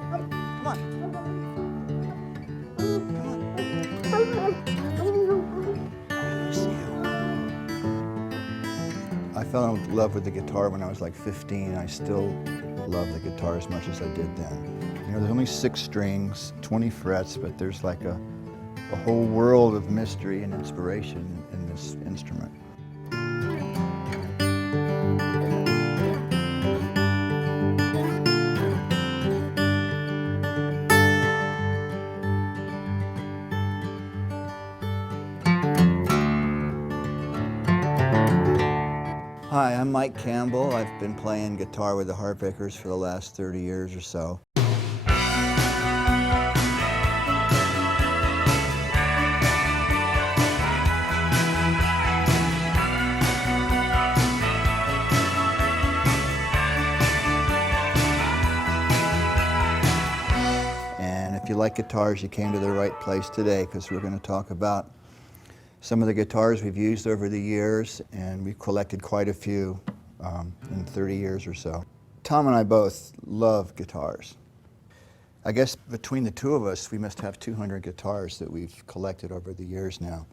Come on. I fell in love with the guitar when I was like 15. I still love the guitar as much as I did then. You know, there's only 6 strings, 20 frets, but there's like a whole world of mystery and inspiration in this instrument. Hi, I'm Mike Campbell. I've been playing guitar with the Heartbreakers for the last 30 years or so. And if you like guitars, you came to the right place today, because we're going to talk about some of the guitars we've used over the years, and we've collected quite a few in 30 years or so. Tom and I both love guitars. I guess between the two of us, we must have 200 guitars that we've collected over the years now.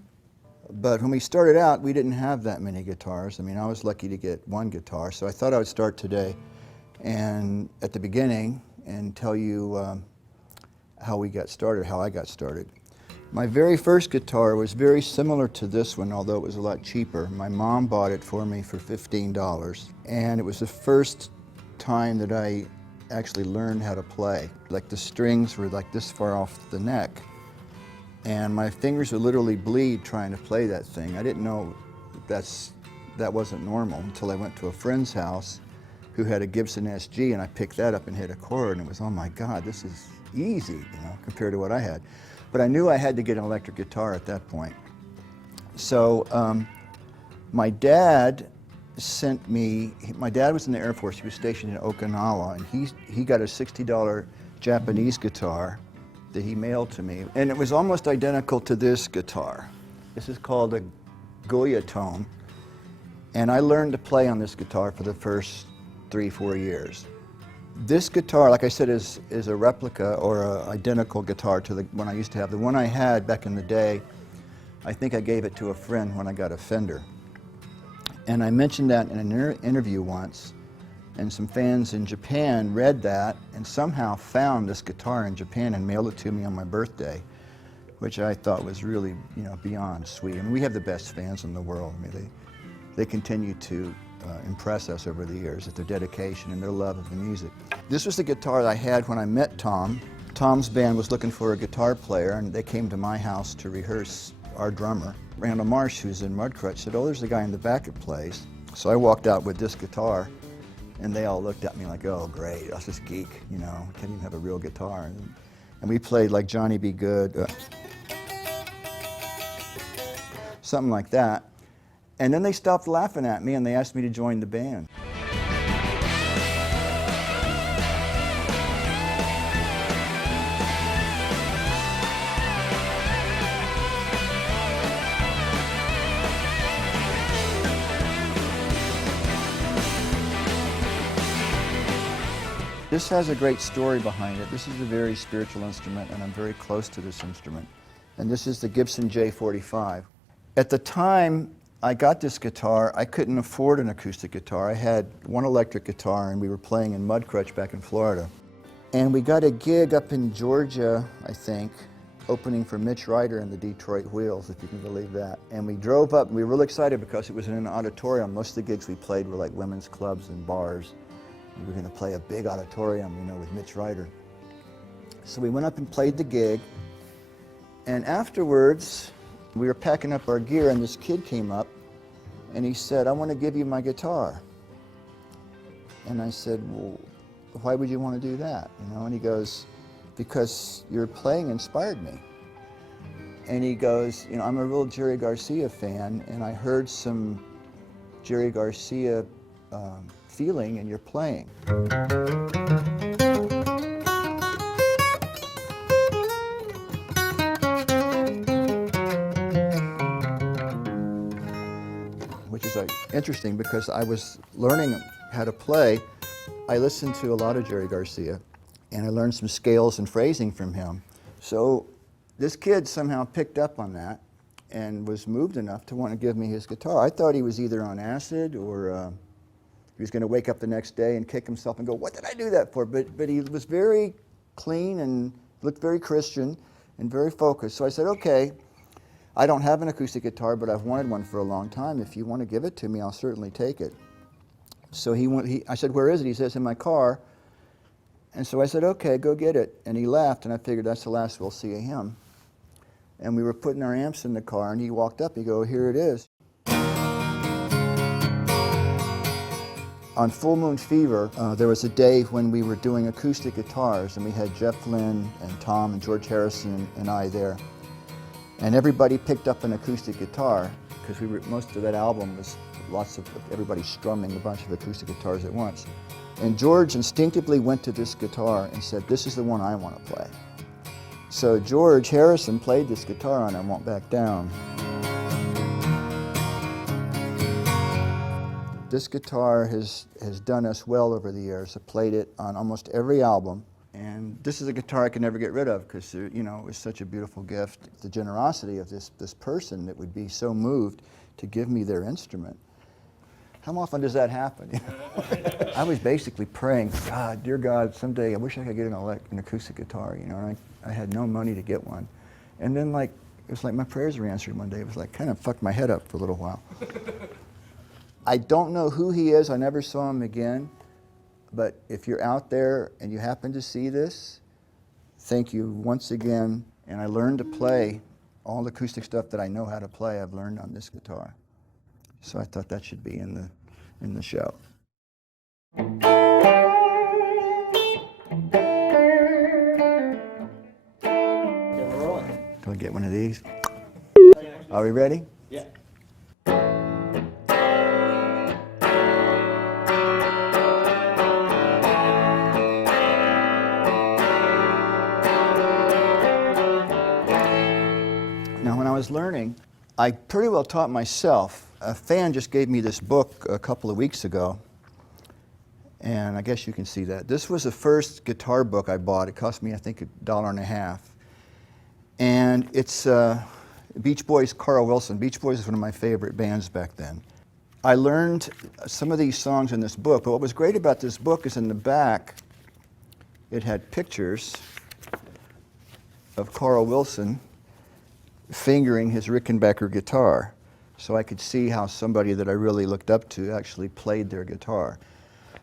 But when we started out, we didn't have that many guitars. I mean, I was lucky to get 1 guitar, so I thought I would start today and at the beginning and tell you how we got started, how I got started. My very first guitar was very similar to this one, although it was a lot cheaper. My mom bought it for me for $15, and it was the first time that I actually learned how to play. Like, the strings were like this far off the neck, and my fingers would literally bleed trying to play that thing. I didn't know that wasn't normal until I went to a friend's house who had a Gibson SG, and I picked that up and hit a chord, and it was, oh my God, this is easy, you know, compared to what I had. But I knew I had to get an electric guitar at that point. So my dad sent me, my dad was in the Air Force. He was stationed in Okinawa, and he got a $60 Japanese guitar that he mailed to me. And it was almost identical to this guitar. This is called a Goya tone. And I learned to play on this guitar for the first 3-4 years. This guitar, like I said, is a replica or an identical guitar to the one I used to have. The one I had back in the day, I think I gave it to a friend when I got a Fender. And I mentioned that in an interview once, and some fans in Japan read that and somehow found this guitar in Japan and mailed it to me on my birthday, which I thought was really, you know, beyond sweet. I mean, we have the best fans in the world. I mean, they continue to impress us over the years with their dedication and their love of the music. This was the guitar that I had when I met Tom. Tom's band was looking for a guitar player, and they came to my house to rehearse. Our drummer, Randall Marsh, who's in Mudcrutch, said, oh, there's a guy in the back that plays. So I walked out with this guitar, and they all looked at me like, oh, great, that's this geek, you know, can't even have a real guitar. And we played like Johnny Be Good, something like that. And then they stopped laughing at me and they asked me to join the band. This has a great story behind it. This is a very spiritual instrument, and I'm very close to this instrument. And this is the Gibson J45. At the time I got this guitar, I couldn't afford an acoustic guitar. I had 1 electric guitar, and we were playing in Mudcrutch back in Florida. And we got a gig up in Georgia, I think, opening for Mitch Ryder and the Detroit Wheels, if you can believe that. And we drove up, and we were really excited because it was in an auditorium. Most of the gigs we played were like women's clubs and bars. We were going to play a big auditorium, you know, with Mitch Ryder. So we went up and played the gig, and afterwards, we were packing up our gear, and this kid came up, and he said, I want to give you my guitar. And I said, well, why would you want to do that? You know, and he goes, because your playing inspired me. And he goes, you know, I'm a real Jerry Garcia fan, and I heard some Jerry Garcia feeling in your playing. Which is interesting because I was learning how to play. I listened to a lot of Jerry Garcia, and I learned some scales and phrasing from him. So this kid somehow picked up on that and was moved enough to want to give me his guitar. I thought he was either on acid or he was going to wake up the next day and kick himself and go, what did I do that for? But he was very clean and looked very Christian and very focused. So I said, okay, I don't have an acoustic guitar, but I've wanted one for a long time. If you want to give it to me, I'll certainly take it. So I said, where is it? He says, in my car. And so I said, okay, go get it. And he left, and I figured that's the last we'll see of him. And we were putting our amps in the car, and he walked up, he go, here it is. On Full Moon Fever, there was a day when we were doing acoustic guitars, and we had Jeff Lynne and Tom and George Harrison and I there. And everybody picked up an acoustic guitar, because most of that album was lots of everybody strumming a bunch of acoustic guitars at once. And George instinctively went to this guitar and said, this is the one I want to play. So George Harrison played this guitar on I Won't Back Down. This guitar has done us well over the years. I played it on almost every album. And this is a guitar I can never get rid of because, you know, it was such a beautiful gift. The generosity of this person that would be so moved to give me their instrument. How often does that happen? I was basically praying, God, dear God, someday I wish I could get an acoustic guitar, you know, and I had no money to get one. And then it was like my prayers were answered one day. It was like kind of fucked my head up for a little while. I don't know who he is. I never saw him again. But if you're out there and you happen to see this, thank you once again. And I learned to play all the acoustic stuff that I know how to play. I've learned on this guitar. So I thought that should be in the show. Can I get one of these? Are we ready? Yeah. Now, when I was learning, I pretty well taught myself. A fan just gave me this book a couple of weeks ago, and I guess you can see that. This was the first guitar book I bought. It cost me, I think, $1.50. And it's Beach Boys' Carl Wilson. Beach Boys is one of my favorite bands back then. I learned some of these songs in this book, but what was great about this book is in the back, it had pictures of Carl Wilson fingering his Rickenbacker guitar. So I could see how somebody that I really looked up to actually played their guitar.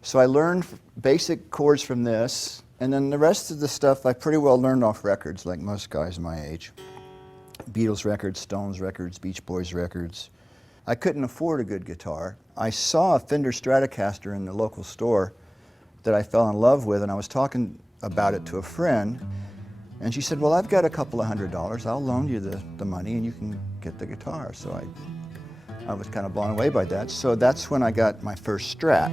So I learned basic chords from this, and then the rest of the stuff I pretty well learned off records, like most guys my age. Beatles records, Stones records, Beach Boys records. I couldn't afford a good guitar. I saw a Fender Stratocaster in the local store that I fell in love with, and I was talking about it to a friend, and she said, well, I've got a couple of $100. I'll loan you the money and you can get the guitar. So I was kind of blown away by that. So that's when I got my first Strat.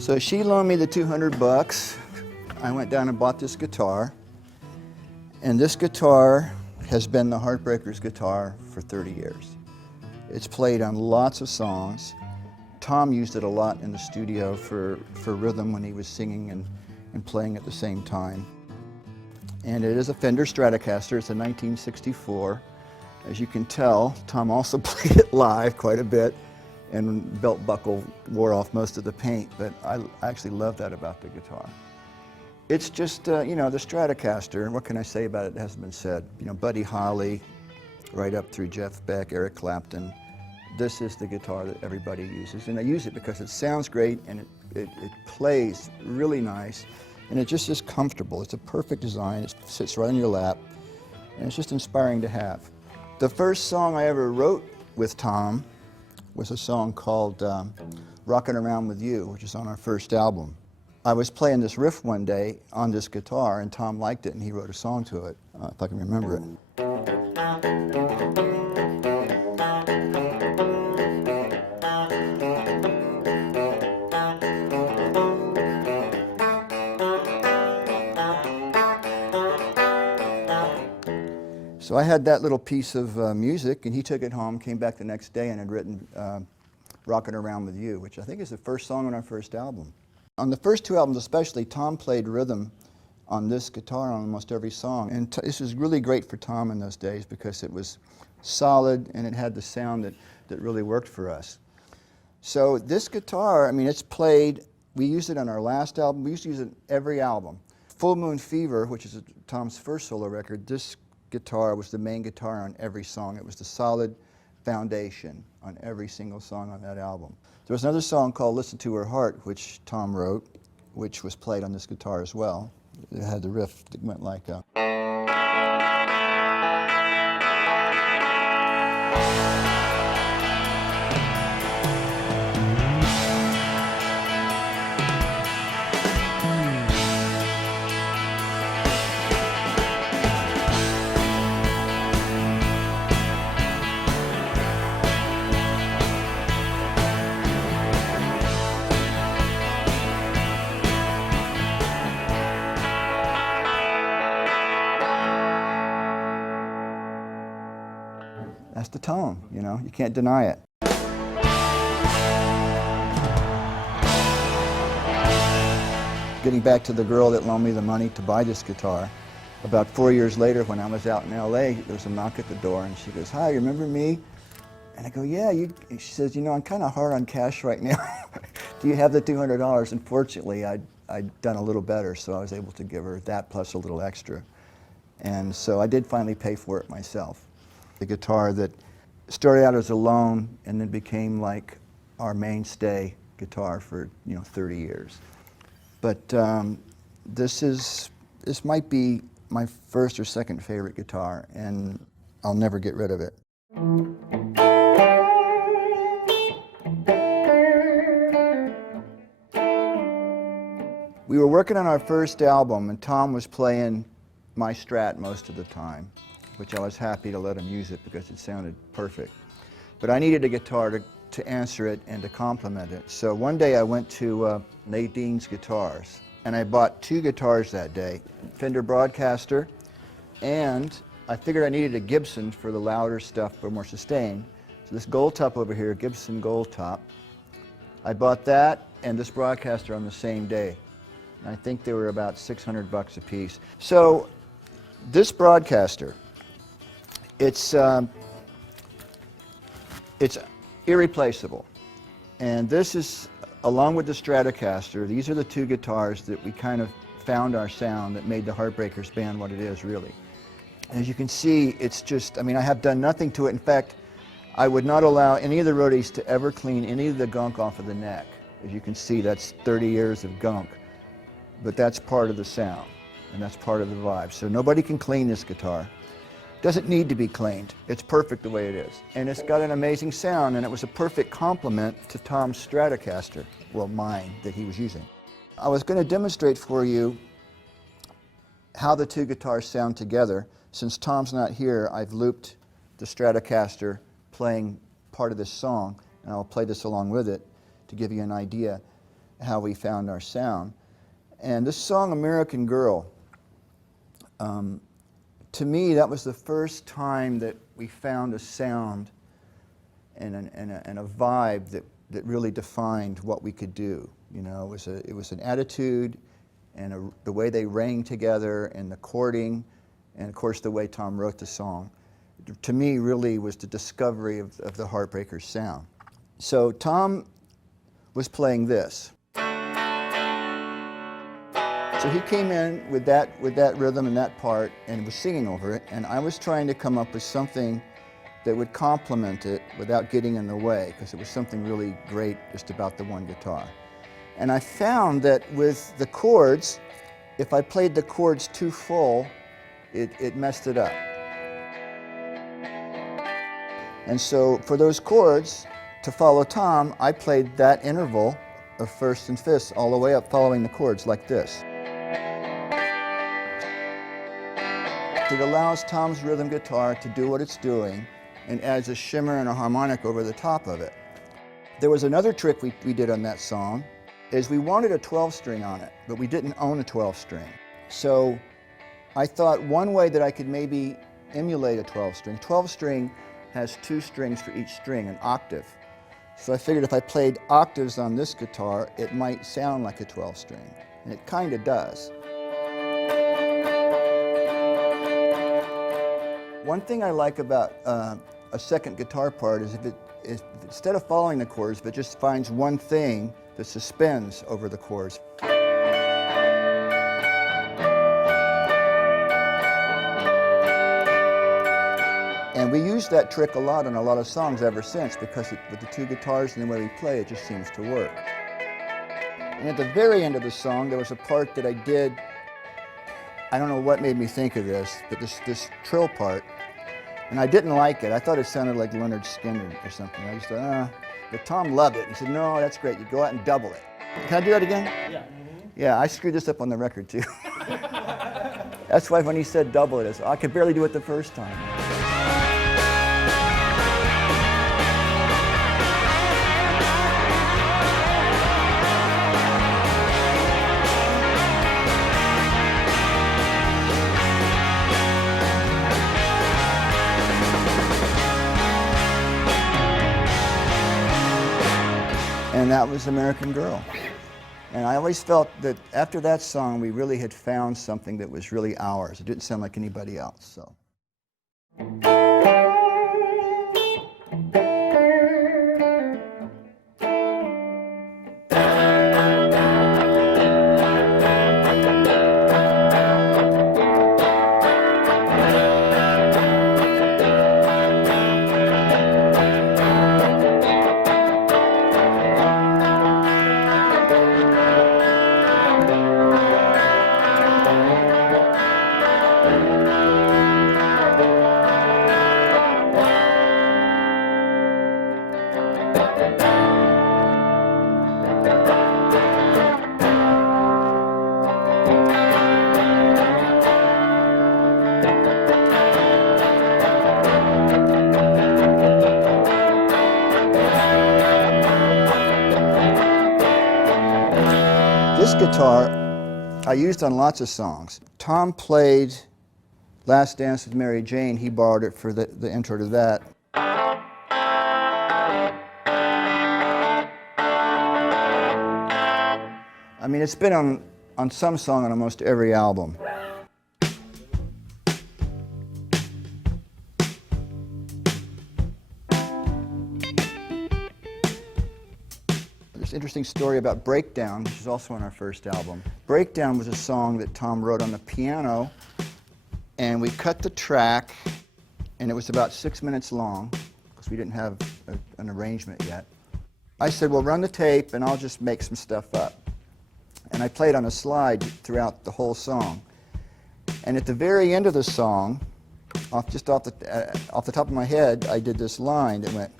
So she loaned me the $200. I went down and bought this guitar. And this guitar has been the Heartbreakers guitar for 30 years. It's played on lots of songs. Tom used it a lot in the studio for rhythm when he was singing and playing at the same time. And it is a Fender Stratocaster. It's a 1964. As you can tell, Tom also played it live quite a bit, and belt buckle wore off most of the paint, but I actually love that about the guitar. It's just, you know, the Stratocaster, what can I say about it that hasn't been said? You know, Buddy Holly, right up through Jeff Beck, Eric Clapton. This is the guitar that everybody uses, and I use it because it sounds great and it plays really nice, and it just is comfortable. It's a perfect design. It sits right on your lap, and it's just inspiring to have. The first song I ever wrote with Tom was a song called Rockin' Around With You, which is on our first album. I was playing this riff one day on this guitar, and Tom liked it, and he wrote a song to it, if I can remember it. So I had that little piece of music, and he took it home, came back the next day, and had written Rockin' Around With You, which I think is the first song on our first album. On the first two albums especially, Tom played rhythm on this guitar on almost every song. And this was really great for Tom in those days because it was solid and it had the sound that really worked for us. So this guitar, I mean, it's played, we used it on our last album, we used to use it every album. Full Moon Fever, which is Tom's first solo record, this guitar was the main guitar on every song. It was the solid foundation on every single song on that album. There was another song called Listen to Her Heart, which Tom wrote, which was played on this guitar as well. It had the riff that went like a... That's the tone, you know, you can't deny it. Getting back to the girl that loaned me the money to buy this guitar, about 4 years later when I was out in LA, there was a knock at the door and she goes, "Hi, you remember me?" And I go, "Yeah." She says, "You know, I'm kind of hard on cash right now. Do you have the $200? Unfortunately, I'd done a little better, so I was able to give her that plus a little extra. And so I did finally pay for it myself. The guitar that started out as a loan and then became like our mainstay guitar for 30 years. But this might be my first or second favorite guitar, and I'll never get rid of it. We were working on our first album, and Tom was playing my Strat most of the time, which I was happy to let him use it because it sounded perfect. But I needed a guitar to answer it and to complement it. So one day I went to Nadine's Guitars, and I bought two guitars that day, Fender Broadcaster, and I figured I needed a Gibson for the louder stuff but more sustained. So this Goldtop over here, Gibson Goldtop, I bought that and this Broadcaster on the same day. And I think they were about $600 a piece. So this Broadcaster, it's irreplaceable. And this is, along with the Stratocaster, these are the two guitars that we kind of found our sound that made the Heartbreakers band what it is, really. As you can see, it's just, I mean, I have done nothing to it. In fact, I would not allow any of the roadies to ever clean any of the gunk off of the neck. As you can see, that's 30 years of gunk. But that's part of the sound, and that's part of the vibe. So nobody can clean this guitar. Doesn't need to be cleaned. It's perfect the way it is. And it's got an amazing sound, and it was a perfect complement to Tom's Stratocaster, well, mine, that he was using. I was going to demonstrate for you how the two guitars sound together. Since Tom's not here, I've looped the Stratocaster playing part of this song, and I'll play this along with it to give you an idea how we found our sound. And this song, American Girl, to me, that was the first time that we found a sound and a vibe that really defined what we could do. You know, it was an attitude and the way they rang together and the chording, and of course the way Tom wrote the song. To me, really was the discovery of the Heartbreakers sound. So Tom was playing this. So he came in with that rhythm and that part and was singing over it, and I was trying to come up with something that would complement it without getting in the way, because it was something really great just about the one guitar. And I found that with the chords, if I played the chords too full, it messed it up. And so for those chords, to follow Tom, I played that interval of firsts and fifths all the way up following the chords like this. It allows Tom's rhythm guitar to do what it's doing and adds a shimmer and a harmonic over the top of it. There was another trick we did on that song, is we wanted a 12-string on it, but we didn't own a 12-string. So I thought one way that I could maybe emulate a 12-string. 12-string has two strings for each string, an octave. So I figured if I played octaves on this guitar, it might sound like a 12-string, and it kind of does. One thing I like about a second guitar part is if instead of following the chords, if it just finds one thing that suspends over the chords. And we use that trick a lot on a lot of songs ever since, because with the two guitars and the way we play, it just seems to work. And at the very end of the song, there was a part that I did. I don't know what made me think of this, but this trill part, and I didn't like it. I thought it sounded like Leonard Skinner or something. I just thought, but Tom loved it. He said, no, that's great. You go out and double it. Can I do that again? Yeah. Yeah, I screwed this up on the record too. That's why when he said double it, I could barely do it the first time. And that was American Girl. And I always felt that after that song, we really had found something that was really ours. It didn't sound like anybody else, so. This guitar I used on lots of songs. Tom played Last Dance with Mary Jane. He borrowed it for the intro to that. I mean, it's been on some song on almost every album. There's an interesting story about Breakdown, which is also on our first album. Breakdown was a song that Tom wrote on the piano, and we cut the track, and it was about 6 minutes long, because we didn't have an arrangement yet. I said, well, run the tape, and I'll just make some stuff up. And I played on a slide throughout the whole song. And at the very end of the song, off the top of my head, I did this line that went.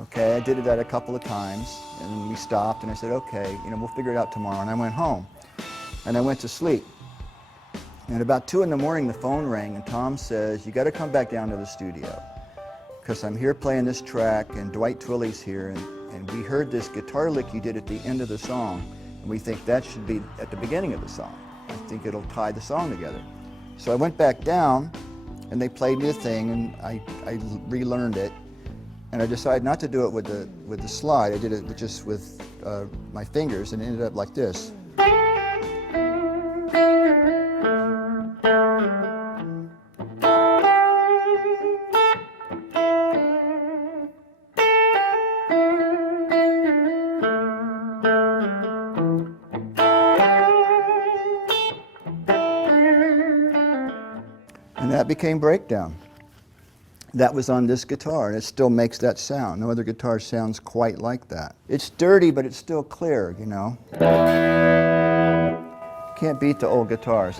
Okay, I did that a couple of times, and we stopped, and I said, okay, we'll figure it out tomorrow. And I went home, and I went to sleep. And at about 2 in the morning, the phone rang, and Tom says, you got to come back down to the studio, because I'm here playing this track, and Dwight Twilley's here, and we heard this guitar lick you did at the end of the song, and we think that should be at the beginning of the song. I think it'll tie the song together. So I went back down, and they played me the thing, and I relearned it, and I decided not to do it with the slide. I did it just with my fingers, and it ended up like this. And that became Breakdown. That was on this guitar, and it still makes that sound. No other guitar sounds quite like that. It's dirty, but it's still clear, Can't beat the old guitars.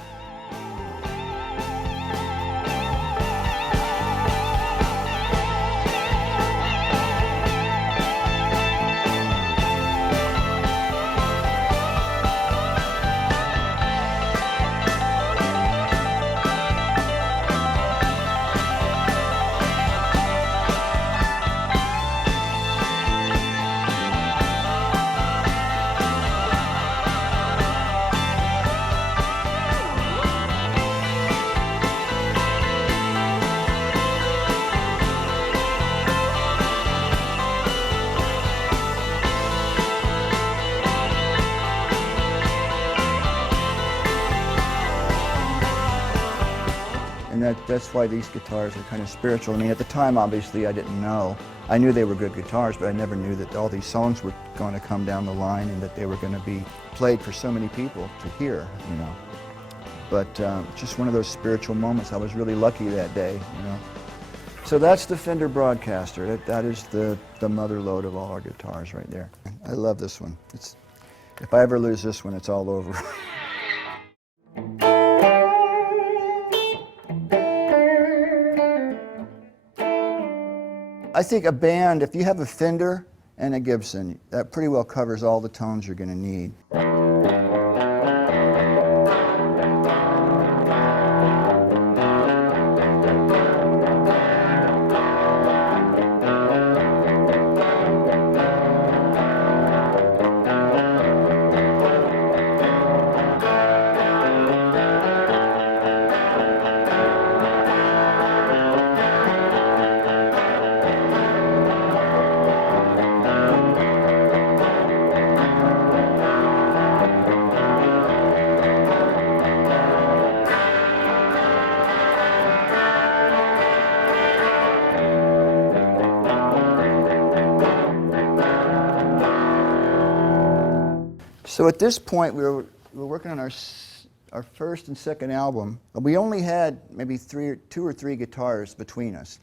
that's why these guitars are kind of spiritual. I mean, at the time, obviously, I didn't know. I knew they were good guitars, but I never knew that all these songs were going to come down the line and that they were going to be played for so many people to hear, you know. But just one of those spiritual moments. I was really lucky that day, you know. So that's the Fender Broadcaster. That is the mother lode of all our guitars right there. I love this one. If I ever lose this one, it's all over. I think a band, if you have a Fender and a Gibson, that pretty well covers all the tones you're going to need. So at this point, we were working on our first and second album. We only had maybe two or three guitars between us,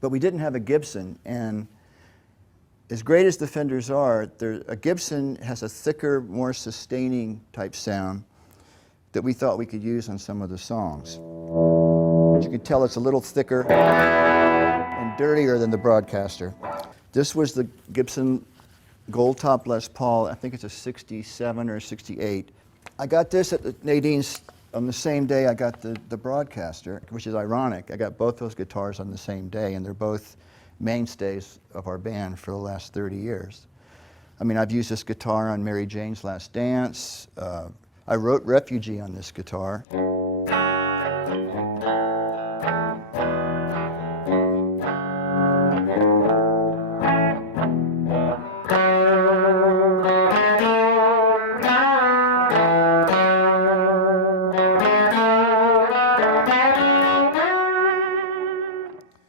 but we didn't have a Gibson. And as great as the Fenders are, a Gibson has a thicker, more sustaining type sound that we thought we could use on some of the songs. As you can tell, it's a little thicker and dirtier than the Broadcaster. This was the Gibson Goldtop Les Paul. I think it's a 67 or 68. I got this at Nadine's on the same day I got the Broadcaster, which is ironic. I got both those guitars on the same day, and they're both mainstays of our band for the last 30 years. I mean, I've used this guitar on Mary Jane's Last Dance. I wrote Refugee on this guitar.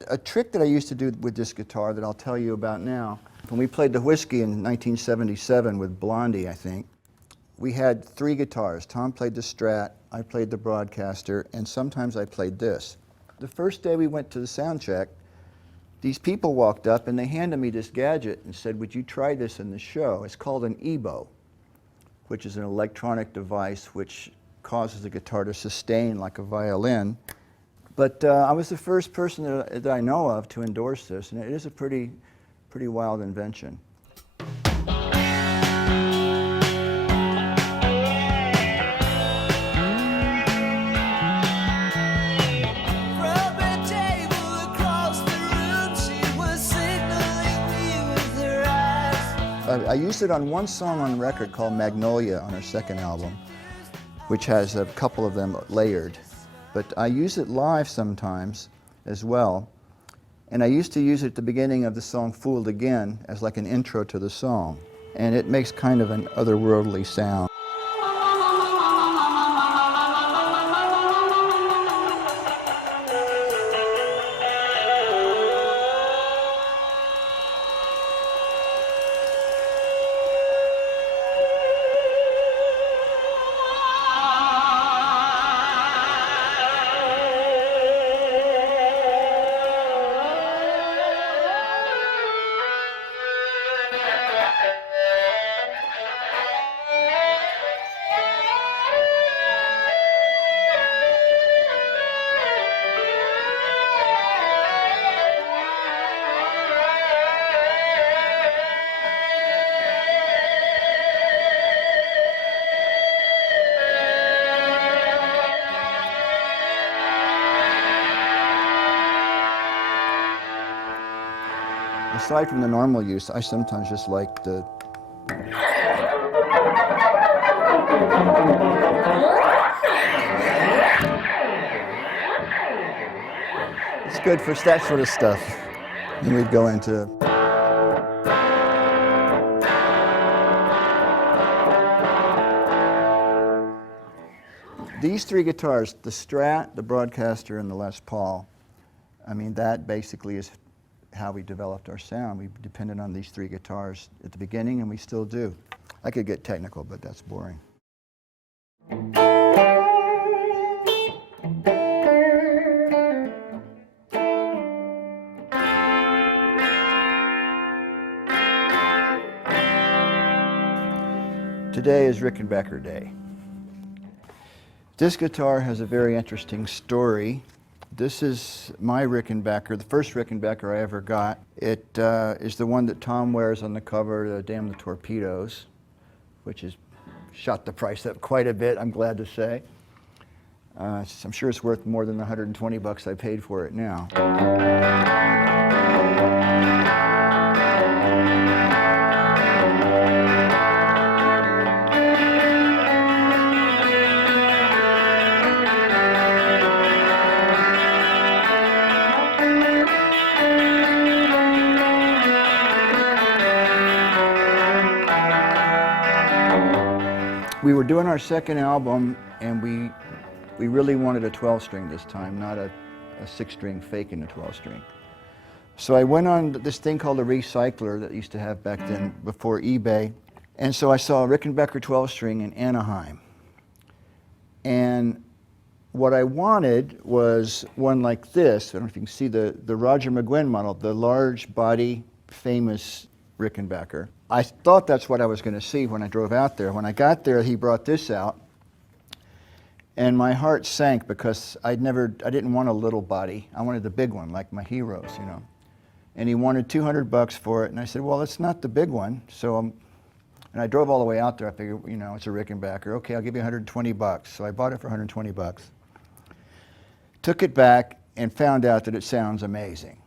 A trick that I used to do with this guitar that I'll tell you about now, when we played the Whiskey in 1977 with Blondie, I think, we had three guitars. Tom played the Strat, I played the Broadcaster, and sometimes I played this. The first day we went to the sound check, these people walked up and they handed me this gadget and said, "Would you try this in the show?" It's called an EBO, which is an electronic device which causes the guitar to sustain like a violin. But I was the first person that I know of to endorse this, and it is a pretty wild invention. I used it on one song on record called Magnolia on our second album, which has a couple of them layered. But I use it live sometimes as well. And I used to use it at the beginning of the song Fooled Again as like an intro to the song. And it makes kind of an otherworldly sound. Aside from the normal use, I sometimes just like the... It's good for that sort of stuff. Then we'd go into... These three guitars, the Strat, the Broadcaster, and the Les Paul, I mean, that basically is how we developed our sound. We depended on these three guitars at the beginning, and we still do. I could get technical, but that's boring. Today is Rickenbacker Day. This guitar has a very interesting story. This is my Rickenbacker, the first Rickenbacker I ever got. It is the one that Tom wears on the cover, Damn the Torpedoes, which has shot the price up quite a bit, I'm glad to say. I'm sure it's worth more than the $120 I paid for it now. We were doing our second album, and we really wanted a 12-string this time, not a 6-string faking a 12-string. So I went on this thing called a recycler that I used to have back then before eBay, and so I saw a Rickenbacker 12-string in Anaheim. And what I wanted was one like this. I don't know if you can see the Roger McGuinn model, the large body, famous Rickenbacker. I thought that's what I was going to see when I drove out there. When I got there, he brought this out, and my heart sank because I didn't want a little body. I wanted the big one, like my heroes, you know. And he wanted $200 for it, and I said, well, it's not the big one. So and I drove all the way out there. I figured, you know, it's a Rickenbacker. Okay, I'll give you $120. So I bought it for $120. Took it back and found out that it sounds amazing.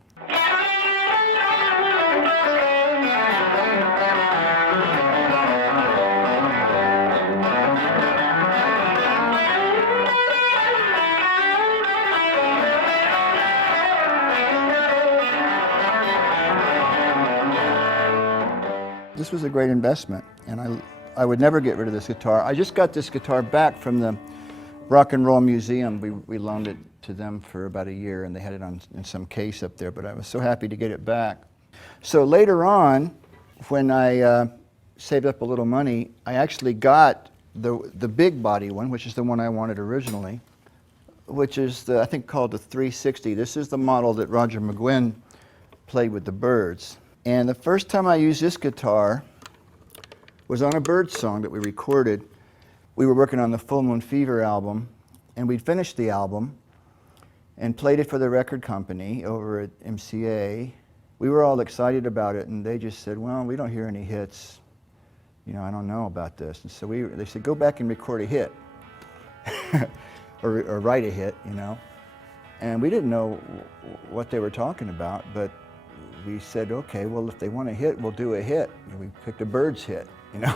This was a great investment, and I would never get rid of this guitar. I just got this guitar back from the Rock and Roll Museum. We loaned it to them for about a year, and they had it in some case up there, but I was so happy to get it back. So later on, when I saved up a little money, I actually got the big body one, which is the one I wanted originally, which is I think called the 360. This is the model that Roger McGuinn played with the Byrds. And the first time I used this guitar was on a Byrds song that we recorded. We were working on the Full Moon Fever album, and we'd finished the album and played it for the record company over at MCA. We were all excited about it, and they just said, well, we don't hear any hits. You know, I don't know about this. And so they said, go back and record a hit, or write a hit, you know. And we didn't know what they were talking about, but we said, okay, well, if they want a hit, we'll do a hit. And we picked a Byrds hit, you know.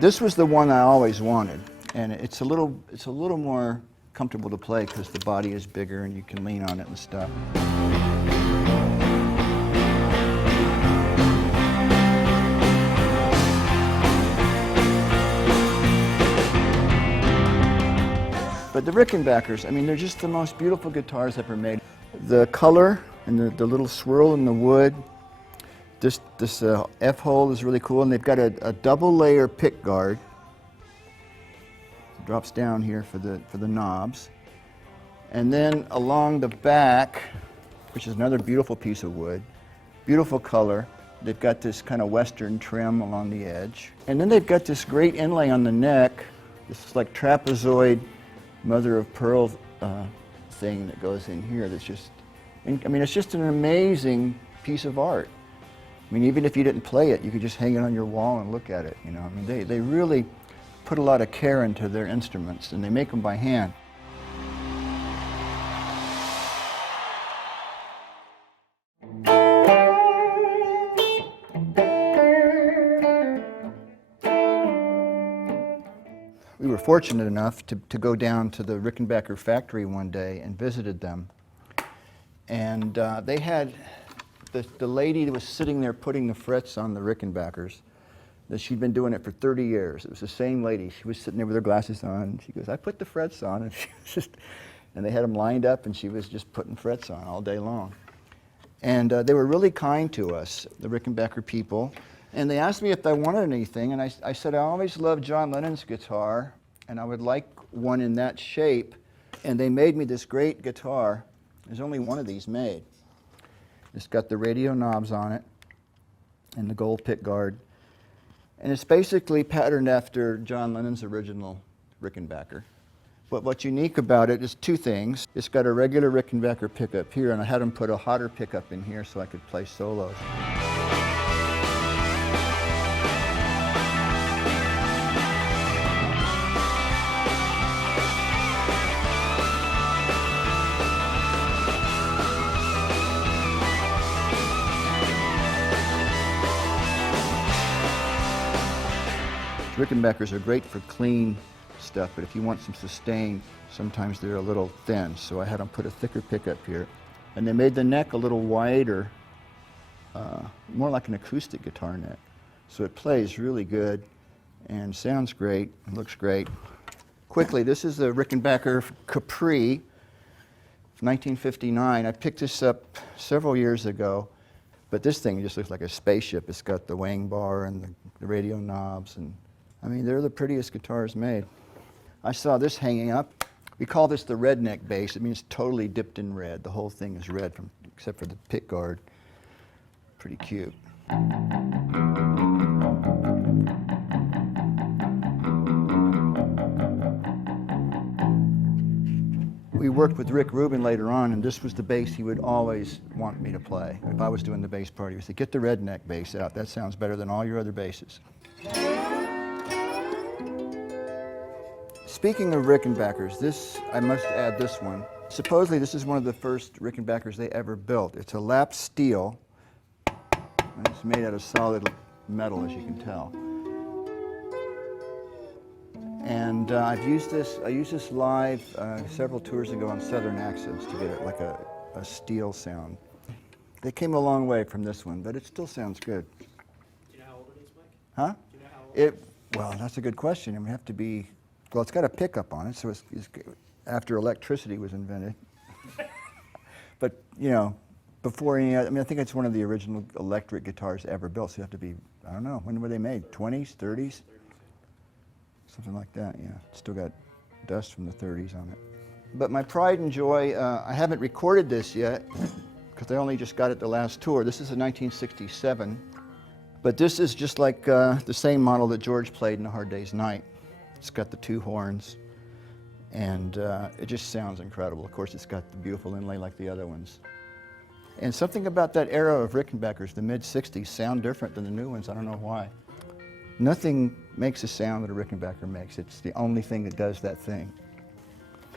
This was the one I always wanted, and it's a little more comfortable to play because the body is bigger and you can lean on it and stuff. But the Rickenbackers, I mean, they're just the most beautiful guitars ever made. The color and the little swirl in the wood, this F-hole is really cool, and they've got a double layer pick guard. It drops down here for the knobs. And then along the back, which is another beautiful piece of wood, beautiful color, they've got this kind of western trim along the edge. And then they've got this great inlay on the neck, this like trapezoid mother of pearl thing that goes in here that's just, I mean, it's just an amazing piece of art. I mean, even if you didn't play it, you could just hang it on your wall and look at it, you know. I mean, they really put a lot of care into their instruments, and they make them by hand. We were fortunate enough to go down to the Rickenbacker factory one day and visited them. And they had, the lady that was sitting there putting the frets on the Rickenbackers, that she'd been doing it for 30 years. It was the same lady. She was sitting there with her glasses on. And she goes, I put the frets on. And she was just, and they had them lined up, and she was just putting frets on all day long. And they were really kind to us, the Rickenbacker people. And they asked me if I wanted anything, and I said I always loved John Lennon's guitar, and I would like one in that shape. And they made me this great guitar. There's only one of these made. It's got the radio knobs on it and the gold pick guard. And it's basically patterned after John Lennon's original Rickenbacker. But what's unique about it is two things. It's got a regular Rickenbacker pickup here, and I had them put a hotter pickup in here so I could play solos. Rickenbackers are great for clean stuff, but if you want some sustain, sometimes they're a little thin. So I had them put a thicker pickup here. And they made the neck a little wider, more like an acoustic guitar neck. So it plays really good and sounds great, and looks great. Quickly, this is the Rickenbacker Capri, 1959. I picked this up several years ago, but this thing just looks like a spaceship. It's got the wang bar and the radio knobs, and I mean, they're the prettiest guitars made. I saw this hanging up. We call this the redneck bass. It means totally dipped in red. The whole thing is red, except for the pick guard. Pretty cute. We worked with Rick Rubin later on, and this was the bass he would always want me to play. If I was doing the bass part, he would say, get the redneck bass out. That sounds better than all your other basses. Speaking of Rickenbackers, this, I must add this one. Supposedly this is one of the first Rickenbackers they ever built. It's a lap steel, and it's made out of solid metal, as you can tell. And I used this live several tours ago on Southern Accents to get it like a steel sound. They came a long way from this one, but it still sounds good. Do you know how old it is, Mike? Huh? Do you know how old Well, that's a good question. It would have to be, well, it's got a pickup on it, so it's after electricity was invented. But, you know, before any, I mean, I think it's one of the original electric guitars ever built, so you have to be, I don't know, when were they made? 20s, 30s? Something like that, yeah. Still got dust from the 30s on it. But my pride and joy, I haven't recorded this yet, because I only just got it the last tour. This is a 1967. But this is just like the same model that George played in A Hard Day's Night. It's got the two horns, and it just sounds incredible. Of course, it's got the beautiful inlay like the other ones. And something about that era of Rickenbackers, the mid-60s, sound different than the new ones. I don't know why. Nothing makes a sound that a Rickenbacker makes. It's the only thing that does that thing.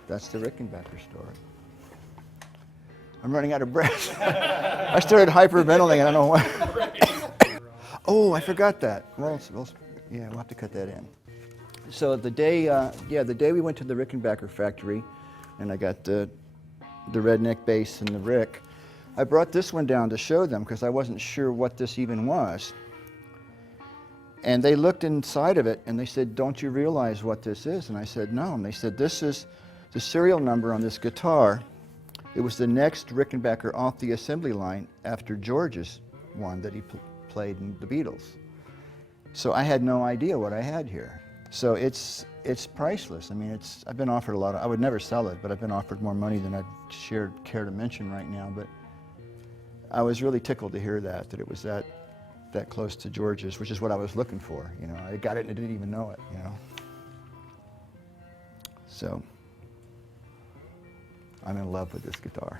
That's the Rickenbacker story. I'm running out of breath. I started hyperventilating, I don't know why. Oh, I forgot that. Well, yeah, we'll have to cut that in. So the day, the day we went to the Rickenbacker factory, and I got the redneck bass and the Rick, I brought this one down to show them because I wasn't sure what this even was. And they looked inside of it and they said, don't you realize what this is? And I said, no. And they said, this is the serial number on this guitar. It was the next Rickenbacker off the assembly line after George's one that he played in the Beatles. So I had no idea what I had here. So it's priceless. I mean, I've been offered a lot of, I would never sell it, but I've been offered more money than I'd care to mention right now. But I was really tickled to hear that it was that close to George's, which is what I was looking for. You know, I got it and I didn't even know it, you know. So I'm in love with this guitar.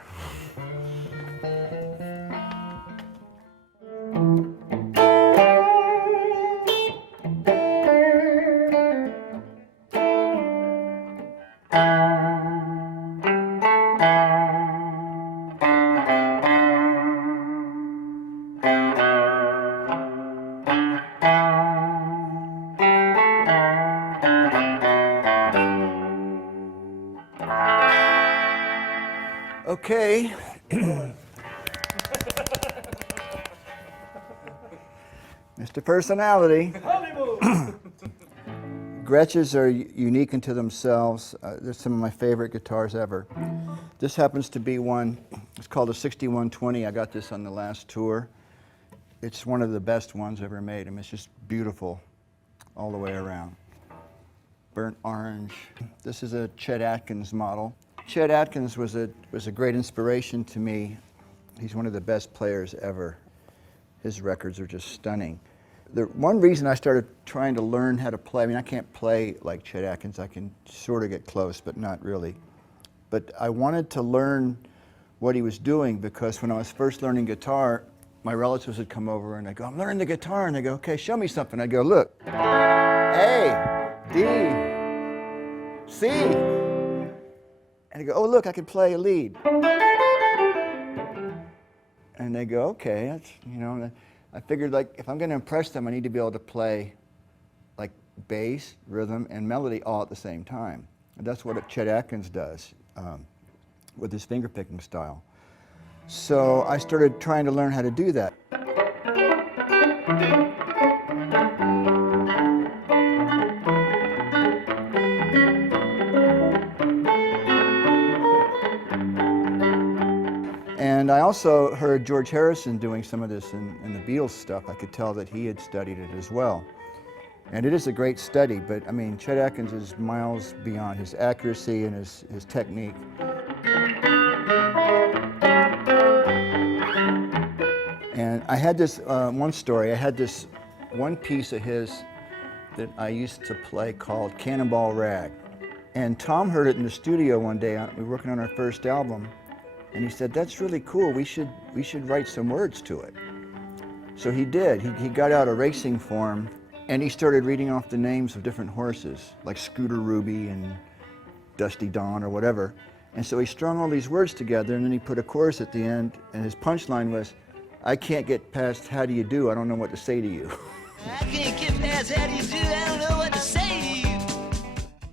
Okay. Mr. Personality. Gretches are unique unto themselves. They're some of my favorite guitars ever. This happens to be one. It's called a 6120. I got this on the last tour. It's one of the best ones ever made. I mean, it's just beautiful all the way around. Burnt orange. This is a Chet Atkins model. Chet Atkins was a great inspiration to me. He's one of the best players ever. His records are just stunning. The one reason I started trying to learn how to play, I mean, I can't play like Chet Atkins. I can sort of get close, but not really. But I wanted to learn what he was doing because when I was first learning guitar, my relatives would come over and I'd go, I'm learning the guitar. And they go, okay, show me something. I'd go, look, A, D, C. And they go, oh, look, I can play a lead. And they go, okay, that's, you know, I figured like if I'm going to impress them, I need to be able to play like bass, rhythm, and melody all at the same time. And that's what Chet Atkins does with his fingerpicking style. So I started trying to learn how to do that. And I also heard George Harrison doing some of this in the Beatles stuff. I could tell that he had studied it as well. And it is a great study, but I mean, Chet Atkins is miles beyond his accuracy and his technique. And I had this one story. I had this one piece of his that I used to play called Cannonball Rag. And Tom heard it in the studio one day. We were working on our first album. And he said, that's really cool. We should write some words to it. So he did. He got out a racing form and he started reading off the names of different horses, like Scooter Ruby and Dusty Dawn or whatever. And so he strung all these words together and then he put a chorus at the end and his punchline was, I can't get past how do you do, I don't know what to say to you. I can't get past how do you do, I don't know what to say to you.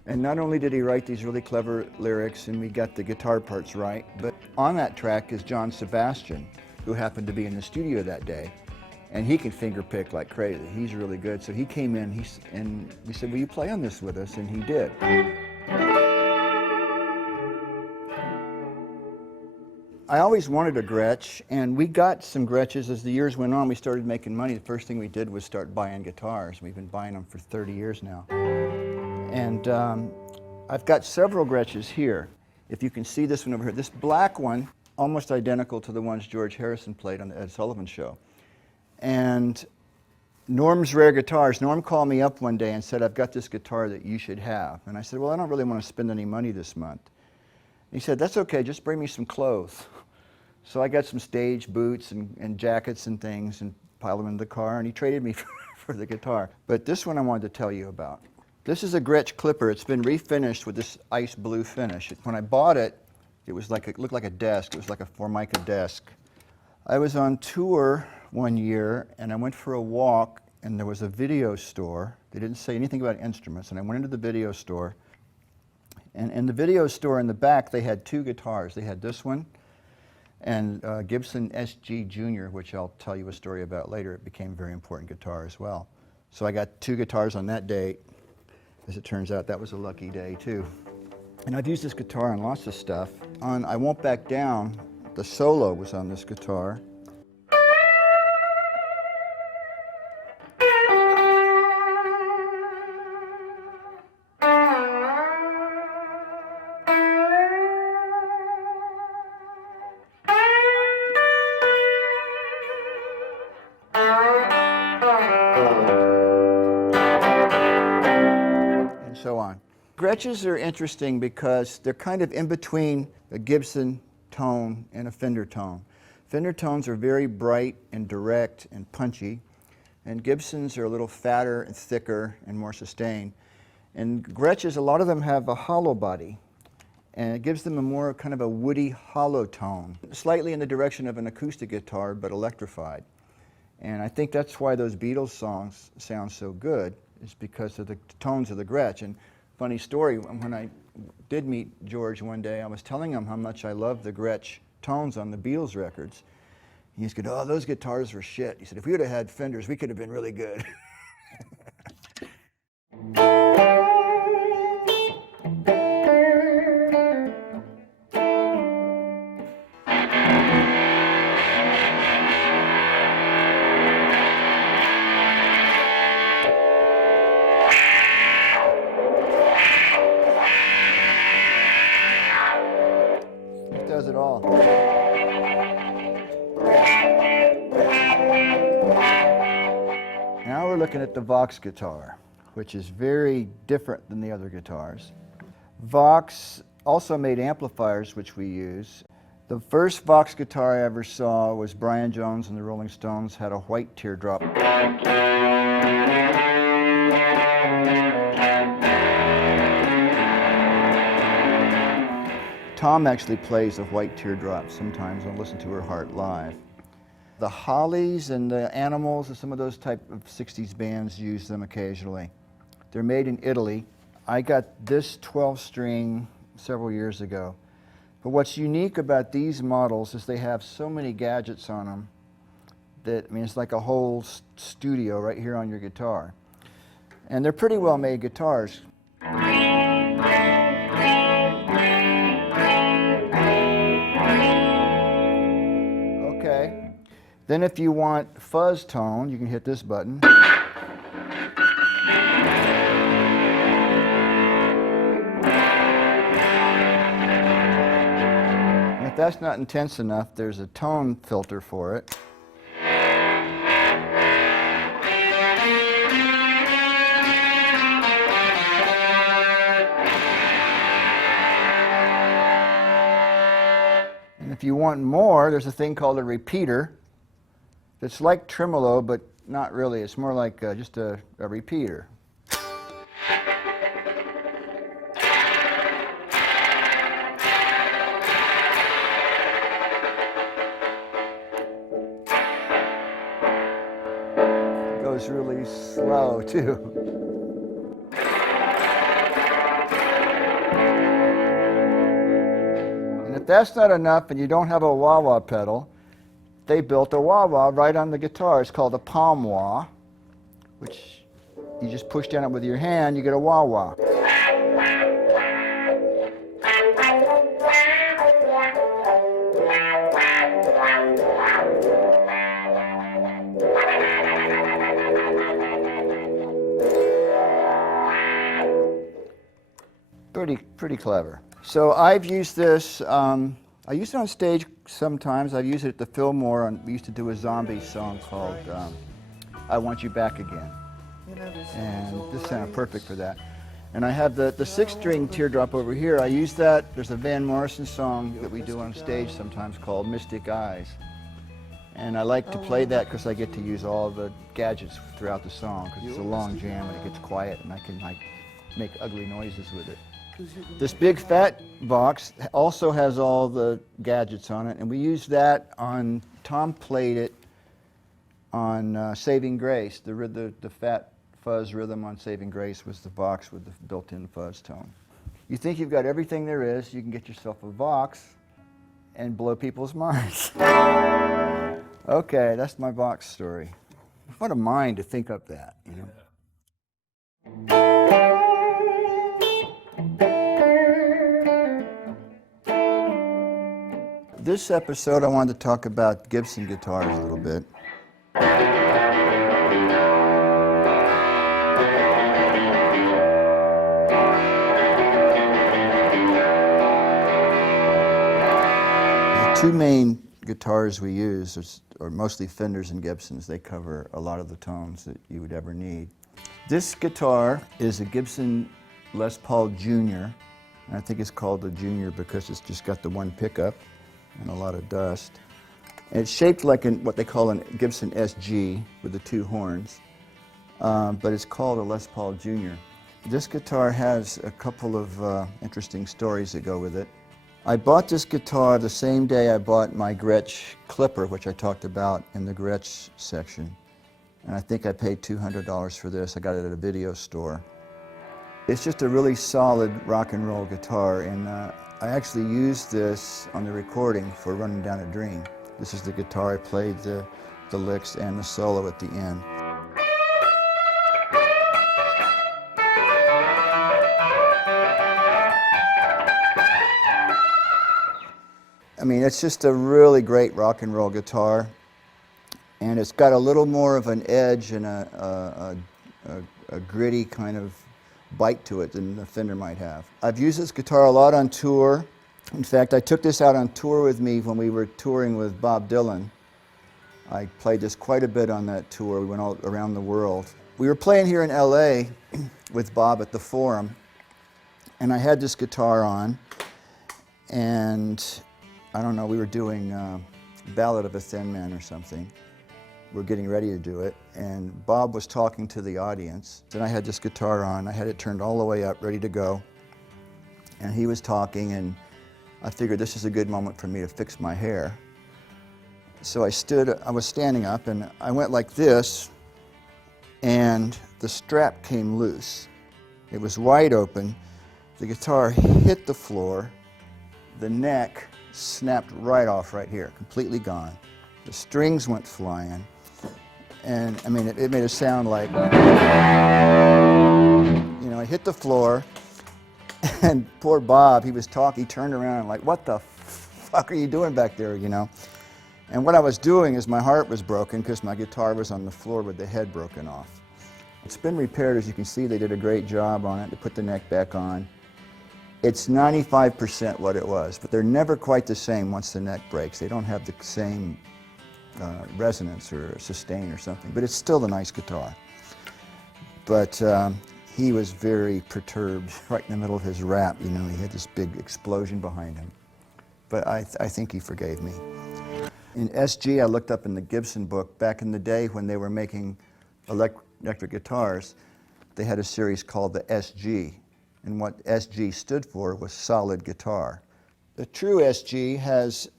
And not only did he write these really clever lyrics and we got the guitar parts right, but on that track is John Sebastian, who happened to be in the studio that day. And he can finger pick like crazy. He's really good. So he came in and we said, will you play on this with us? And he did. I always wanted a Gretsch, and we got some Gretches. As the years went on, we started making money. The first thing we did was start buying guitars. We've been buying them for 30 years now. And I've got several Gretches here. If you can see this one over here, this black one, almost identical to the ones George Harrison played on the Ed Sullivan Show. And Norm's Rare Guitars, Norm called me up one day and said, I've got this guitar that you should have. And I said, well, I don't really want to spend any money this month. He said, that's okay, just bring me some clothes. So I got some stage boots and jackets and things and piled them in the car, and he traded me for the guitar. But this one I wanted to tell you about. This is a Gretsch Clipper. It's been refinished with this ice blue finish. When I bought it, it was like it looked like a desk. It was like a Formica desk. I was on tour one year, and I went for a walk, and there was a video store. They didn't say anything about instruments, and I went into the video store. And in the video store in the back, they had two guitars. They had this one and Gibson SG Junior, which I'll tell you a story about later. It became a very important guitar as well. So I got two guitars on that day. As it turns out, that was a lucky day too. And I've used this guitar on lots of stuff. On I Won't Back Down, the solo was on this guitar. So on. Gretches are interesting because they're kind of in between a Gibson tone and a Fender tone. Fender tones are very bright and direct and punchy, and Gibsons are a little fatter and thicker and more sustained. And Gretches, a lot of them have a hollow body, and it gives them a more kind of a woody, hollow tone, slightly in the direction of an acoustic guitar, but electrified. And I think that's why those Beatles songs sound so good, is because of the tones of the Gretsch. And Funny story, when I did meet George one day, I was telling him how much I loved the Gretsch tones on the Beatles records. He said, oh, those guitars were shit. He said, if we would have had Fenders, we could have been really good. It does it all. Now we're looking at the Vox guitar, which is very different than the other guitars. Vox also made amplifiers, which we use. The first Vox guitar I ever saw was Brian Jones and the Rolling Stones had a white teardrop. Tom actually plays a white teardrop sometimes. I'll listen to her Heart live. The Hollies and the Animals and some of those type of 60s bands use them occasionally. They're made in Italy. I got this 12-string several years ago. But what's unique about these models is they have so many gadgets on them that, I mean, it's like a whole studio right here on your guitar. And they're pretty well made guitars. Okay. Then if you want fuzz tone, you can hit this button. And if that's not intense enough, there's a tone filter for it. And if you want more, there's a thing called a repeater. It's like tremolo, but not really. It's more like just a repeater. It goes really slow, too. And if that's not enough and you don't have a wah-wah pedal, they built a wah-wah right on the guitar. It's called a palm wah, which you just push down it with your hand, you get a wah-wah. Pretty clever. So I've used this. I use it on stage sometimes. I've used it at the Fillmore. We used to do a zombie song called I Want You Back Again. And this sounded perfect for that. And I have the 6-string teardrop over here. I use that. There's a Van Morrison song that we do on stage sometimes called Mystic Eyes. And I like to play that because I get to use all the gadgets throughout the song, because it's a long jam and it gets quiet and I can make ugly noises with it. This big fat box also has all the gadgets on it, and we use that on, Tom played it on Saving Grace. The fat fuzz rhythm on Saving Grace was the Vox with the built-in fuzz tone. You think you've got everything there is, you can get yourself a Vox and blow people's minds. Okay, that's my Vox story. What a mind to think up that, you know. This episode I wanted to talk about Gibson guitars a little bit. The two main guitars we use are mostly Fenders and Gibsons. They cover a lot of the tones that you would ever need. This guitar is a Gibson Les Paul Jr. I think it's called the Junior because it's just got the one pickup and a lot of dust. And it's shaped like what they call a Gibson SG with the two horns, but it's called a Les Paul Jr. This guitar has a couple of interesting stories that go with it. I bought this guitar the same day I bought my Gretsch Clipper, which I talked about in the Gretsch section. And I think I paid $200 for this. I got it at a video store. It's just a really solid rock and roll guitar, and I actually used this on the recording for Running Down a Dream. This is the guitar I played the licks and the solo at the end. I mean, it's just a really great rock and roll guitar, and it's got a little more of an edge and a gritty kind of bite to it than the Fender might have. I've used this guitar a lot on tour. In fact, I took this out on tour with me when we were touring with Bob Dylan. I played this quite a bit on that tour. We went all around the world. We were playing here in LA with Bob at the Forum, and I had this guitar on, and I don't know, we were doing Ballad of a Thin Man or something. We're getting ready to do it, and Bob was talking to the audience. And I had this guitar on, I had it turned all the way up, ready to go. And he was talking, and I figured this is a good moment for me to fix my hair. So I was standing up, and I went like this, and the strap came loose. It was wide open, the guitar hit the floor, the neck snapped right off right here, completely gone. The strings went flying. And I mean, it made a sound like, you know, I hit the floor, and poor Bob, he was talking, he turned around and like, what the fuck are you doing back there, you know? And what I was doing is my heart was broken because my guitar was on the floor with the head broken off. It's been repaired, as you can see, they did a great job on it to put the neck back on. It's 95% what it was, but they're never quite the same once the neck breaks. They don't have the same resonance or sustain or something, but it's still a nice guitar. But he was very perturbed right in the middle of his rap, you know, he had this big explosion behind him. But I think he forgave me. In SG, I looked up in the Gibson book, back in the day when they were making electric guitars, they had a series called the SG, and what SG stood for was solid guitar. The true SG has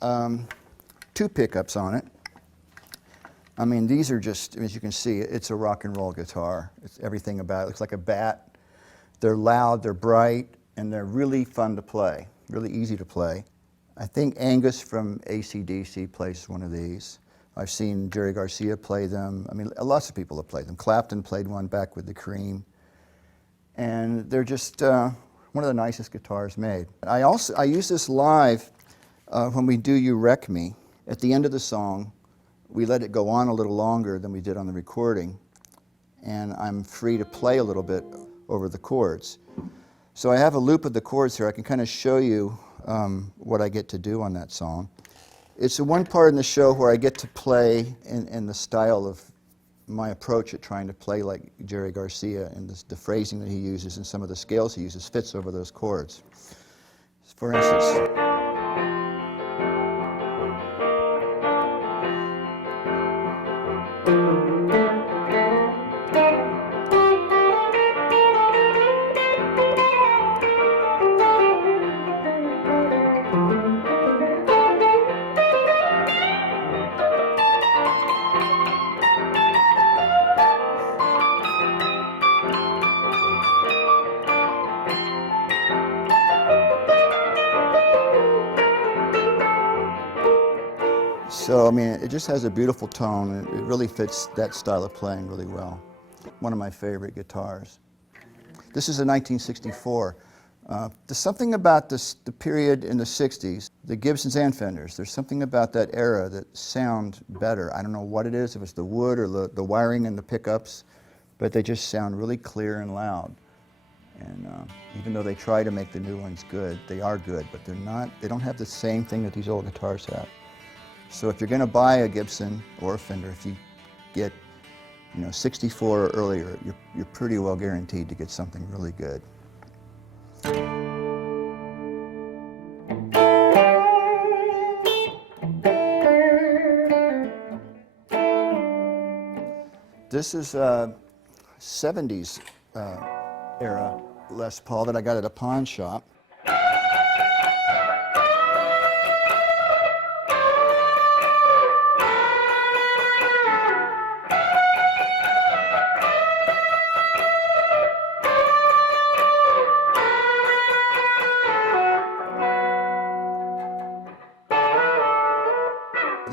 2 pickups on it. I mean, these are just, as you can see, it's a rock and roll guitar. It's everything about it. It looks like a bat. They're loud, they're bright, and they're really fun to play, really easy to play. I think Angus from AC/DC plays one of these. I've seen Jerry Garcia play them. I mean, lots of people have played them. Clapton played one back with the Cream. And they're just one of the nicest guitars made. I use this live when we do You Wreck Me. At the end of the song, we let it go on a little longer than we did on the recording, and I'm free to play a little bit over the chords. So I have a loop of the chords here. I can kind of show you what I get to do on that song. It's the one part in the show where I get to play in the style of my approach at trying to play like Jerry Garcia, and the phrasing that he uses and some of the scales he uses fits over those chords. For instance, so, I mean, it just has a beautiful tone, and it really fits that style of playing really well. One of my favorite guitars. This is a 1964. There's something about the period in the 60s, the Gibsons and Fenders, there's something about that era that sound better. I don't know what it is, if it's the wood or the wiring and the pickups, but they just sound really clear and loud. And even though they try to make the new ones good, they are good, but they don't have the same thing that these old guitars have. So if you're going to buy a Gibson or a Fender, if you get, 64 or earlier, you're pretty well guaranteed to get something really good. This is a 70s era Les Paul that I got at a pawn shop.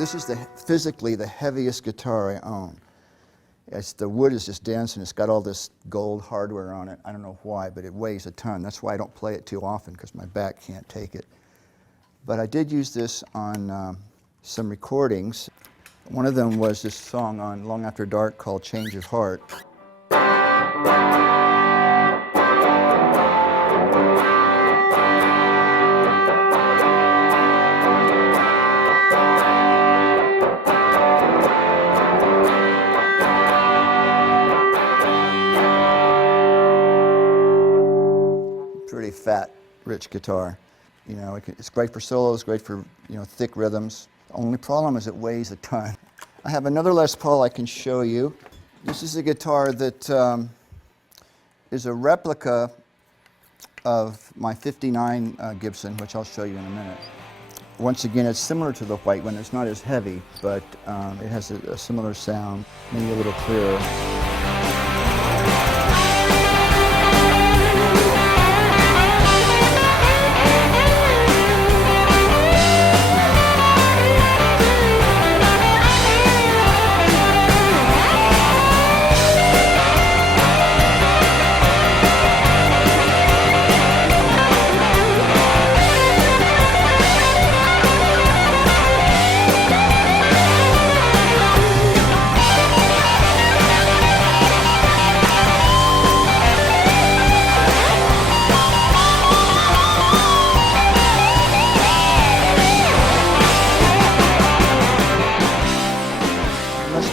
this is physically the heaviest guitar I own. The wood is just dense and it's got all this gold hardware on it. I don't know why, but it weighs a ton. That's why I don't play it too often, because my back can't take it. But I did use this on some recordings. One of them was this song on Long After Dark called Change of Heart. Pretty fat, rich guitar. You know, it's great for solos, great for, you know, thick rhythms. The only problem is it weighs a ton. I have another Les Paul I can show you. This is a guitar that is a replica of my '59 Gibson, which I'll show you in a minute. Once again, it's similar to the white one. It's not as heavy, but it has a similar sound, maybe a little clearer.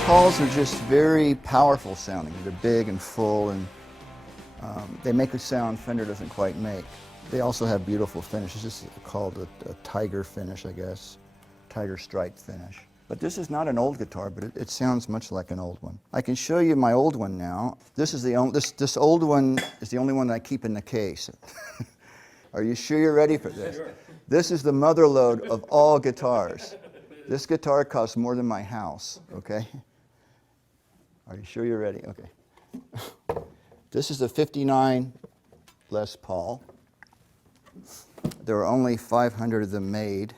Pauls are just very powerful sounding. They're big and full, and they make a sound Fender doesn't quite make. They also have beautiful finishes. This is called a tiger finish, I guess, tiger stripe finish. But this is not an old guitar, but it sounds much like an old one. I can show you my old one now. This is this old one is the only one that I keep in the case. Are you sure you're ready for this? Sure. This is the mother lode of all guitars. This guitar costs more than my house, okay? Are you sure you're ready? Okay. This is a '59 Les Paul. There are only 500 of them made,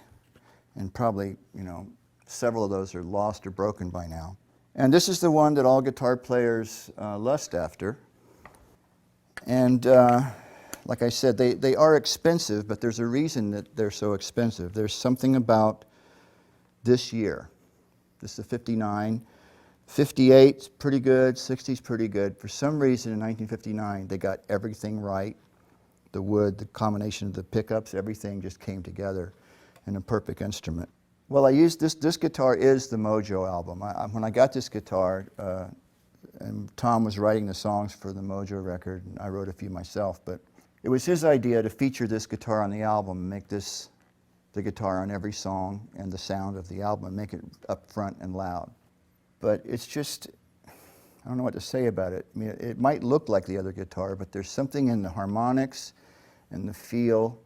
and probably, you know, several of those are lost or broken by now. And this is the one that all guitar players lust after. And like I said, they are expensive, but there's a reason that they're so expensive. There's something about this year. This is a '59. '58's pretty good, '60's pretty good. For some reason in 1959, they got everything right. The wood, the combination of the pickups, everything just came together in a perfect instrument. Well, I used this guitar is the Mojo album. When I got this guitar, and Tom was writing the songs for the Mojo record, and I wrote a few myself, but it was his idea to feature this guitar on the album and make this the guitar on every song and the sound of the album and make it up front and loud. But it's just, I don't know what to say about it. I mean, it might look like the other guitar, but there's something in the harmonics and the feel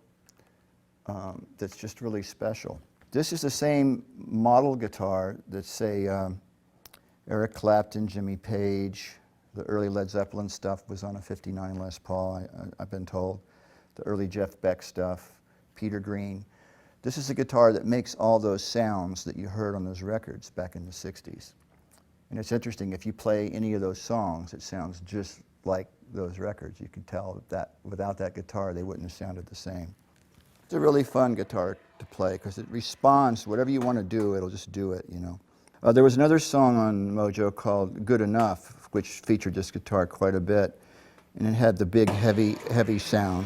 that's just really special. This is the same model guitar that, say, Eric Clapton, Jimmy Page, the early Led Zeppelin stuff was on a '59 Les Paul, I've been told. The early Jeff Beck stuff, Peter Green. This is a guitar that makes all those sounds that you heard on those records back in the '60s. And it's interesting, if you play any of those songs, it sounds just like those records. You can tell that without that guitar, they wouldn't have sounded the same. It's a really fun guitar to play because it responds, whatever you want to do, it'll just do it, you know. There was another song on Mojo called Good Enough, which featured this guitar quite a bit, and it had the big, heavy sound.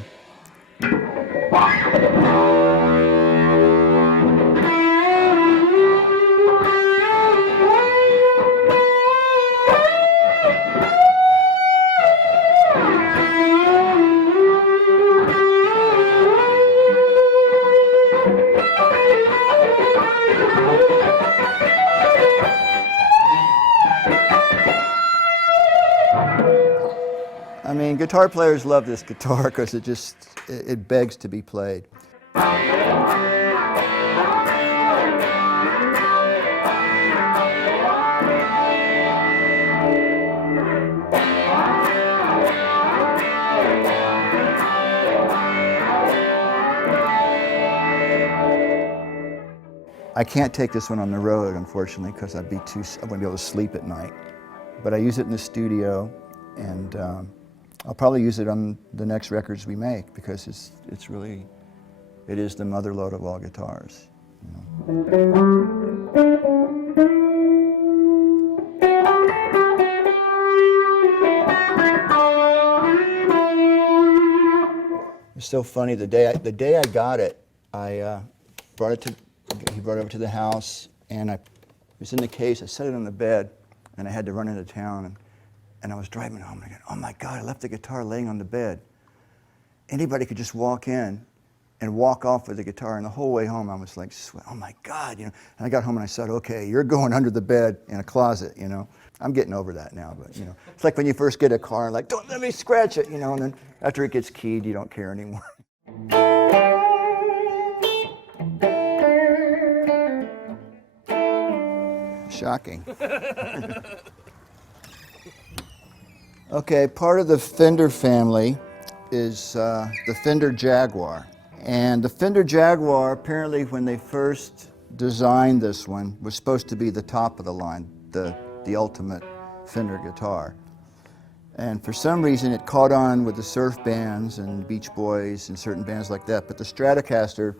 I mean, guitar players love this guitar because it begs to be played. I can't take this one on the road, unfortunately, because I wouldn't be able to sleep at night. But I use it in the studio, and I'll probably use it on the next records we make, because it's really, it is the mother lode of all guitars. You know. It's so funny. The day I got it, I brought it to. He brought it over to the house, and it was in the case. I set it on the bed, and I had to run into town, and I was driving home. And I go, "Oh my God! I left the guitar laying on the bed. Anybody could just walk in, and walk off with the guitar." And the whole way home, I was like, "Oh my God!" You know. And I got home and I said, "Okay, you're going under the bed in a closet." You know. I'm getting over that now, but you know, it's like when you first get a car, like, "Don't let me scratch it," you know, and then after it gets keyed, you don't care anymore. Shocking. Okay, part of the Fender family is the Fender Jaguar. And the Fender Jaguar, apparently when they first designed this one, was supposed to be the top of the line, the ultimate Fender guitar. And for some reason it caught on with the surf bands and Beach Boys and certain bands like that, but the Stratocaster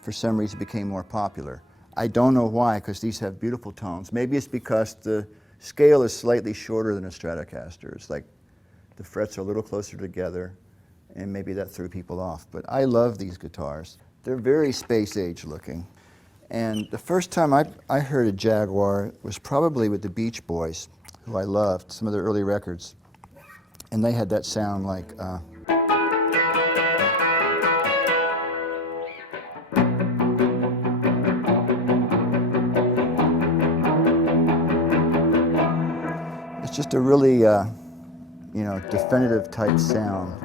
for some reason became more popular. I don't know why, because these have beautiful tones. Maybe it's because the scale is slightly shorter than a Stratocaster. It's like the frets are a little closer together, and maybe that threw people off. But I love these guitars. They're very space age looking. And the first time I heard a Jaguar was probably with the Beach Boys, who I loved, some of their early records. And they had that sound like, it's just a really, you know, definitive type sound.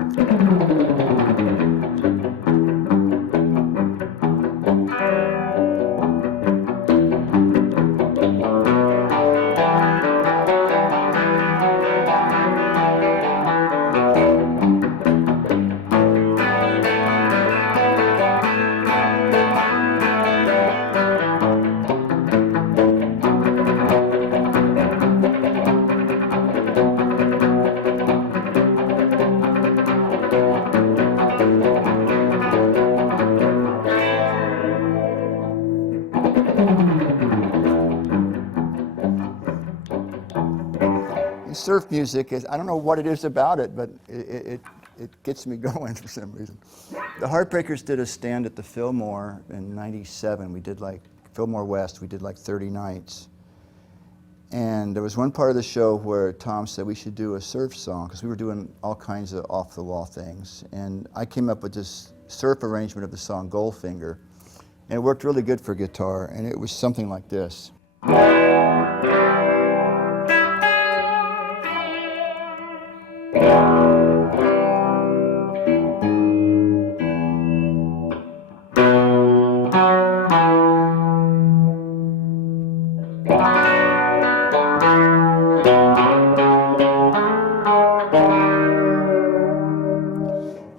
Surf music is, I don't know what it is about it, but it gets me going for some reason. The Heartbreakers did a stand at the Fillmore in '97. We did like, Fillmore West, we did like 30 nights. And there was one part of the show where Tom said we should do a surf song, because we were doing all kinds of off-the-wall things. And I came up with this surf arrangement of the song Goldfinger. And it worked really good for guitar, and it was something like this.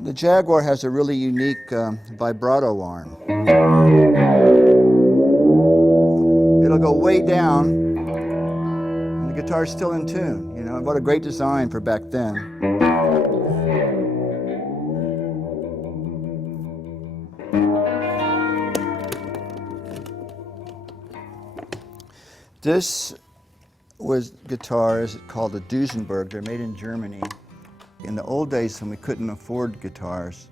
The Jaguar has a really unique vibrato arm. It'll go way down, and the guitar's still in tune. You know, what a great design for back then. This was guitars called a Duesenberg. They're made in Germany. In the old days when we couldn't afford guitars,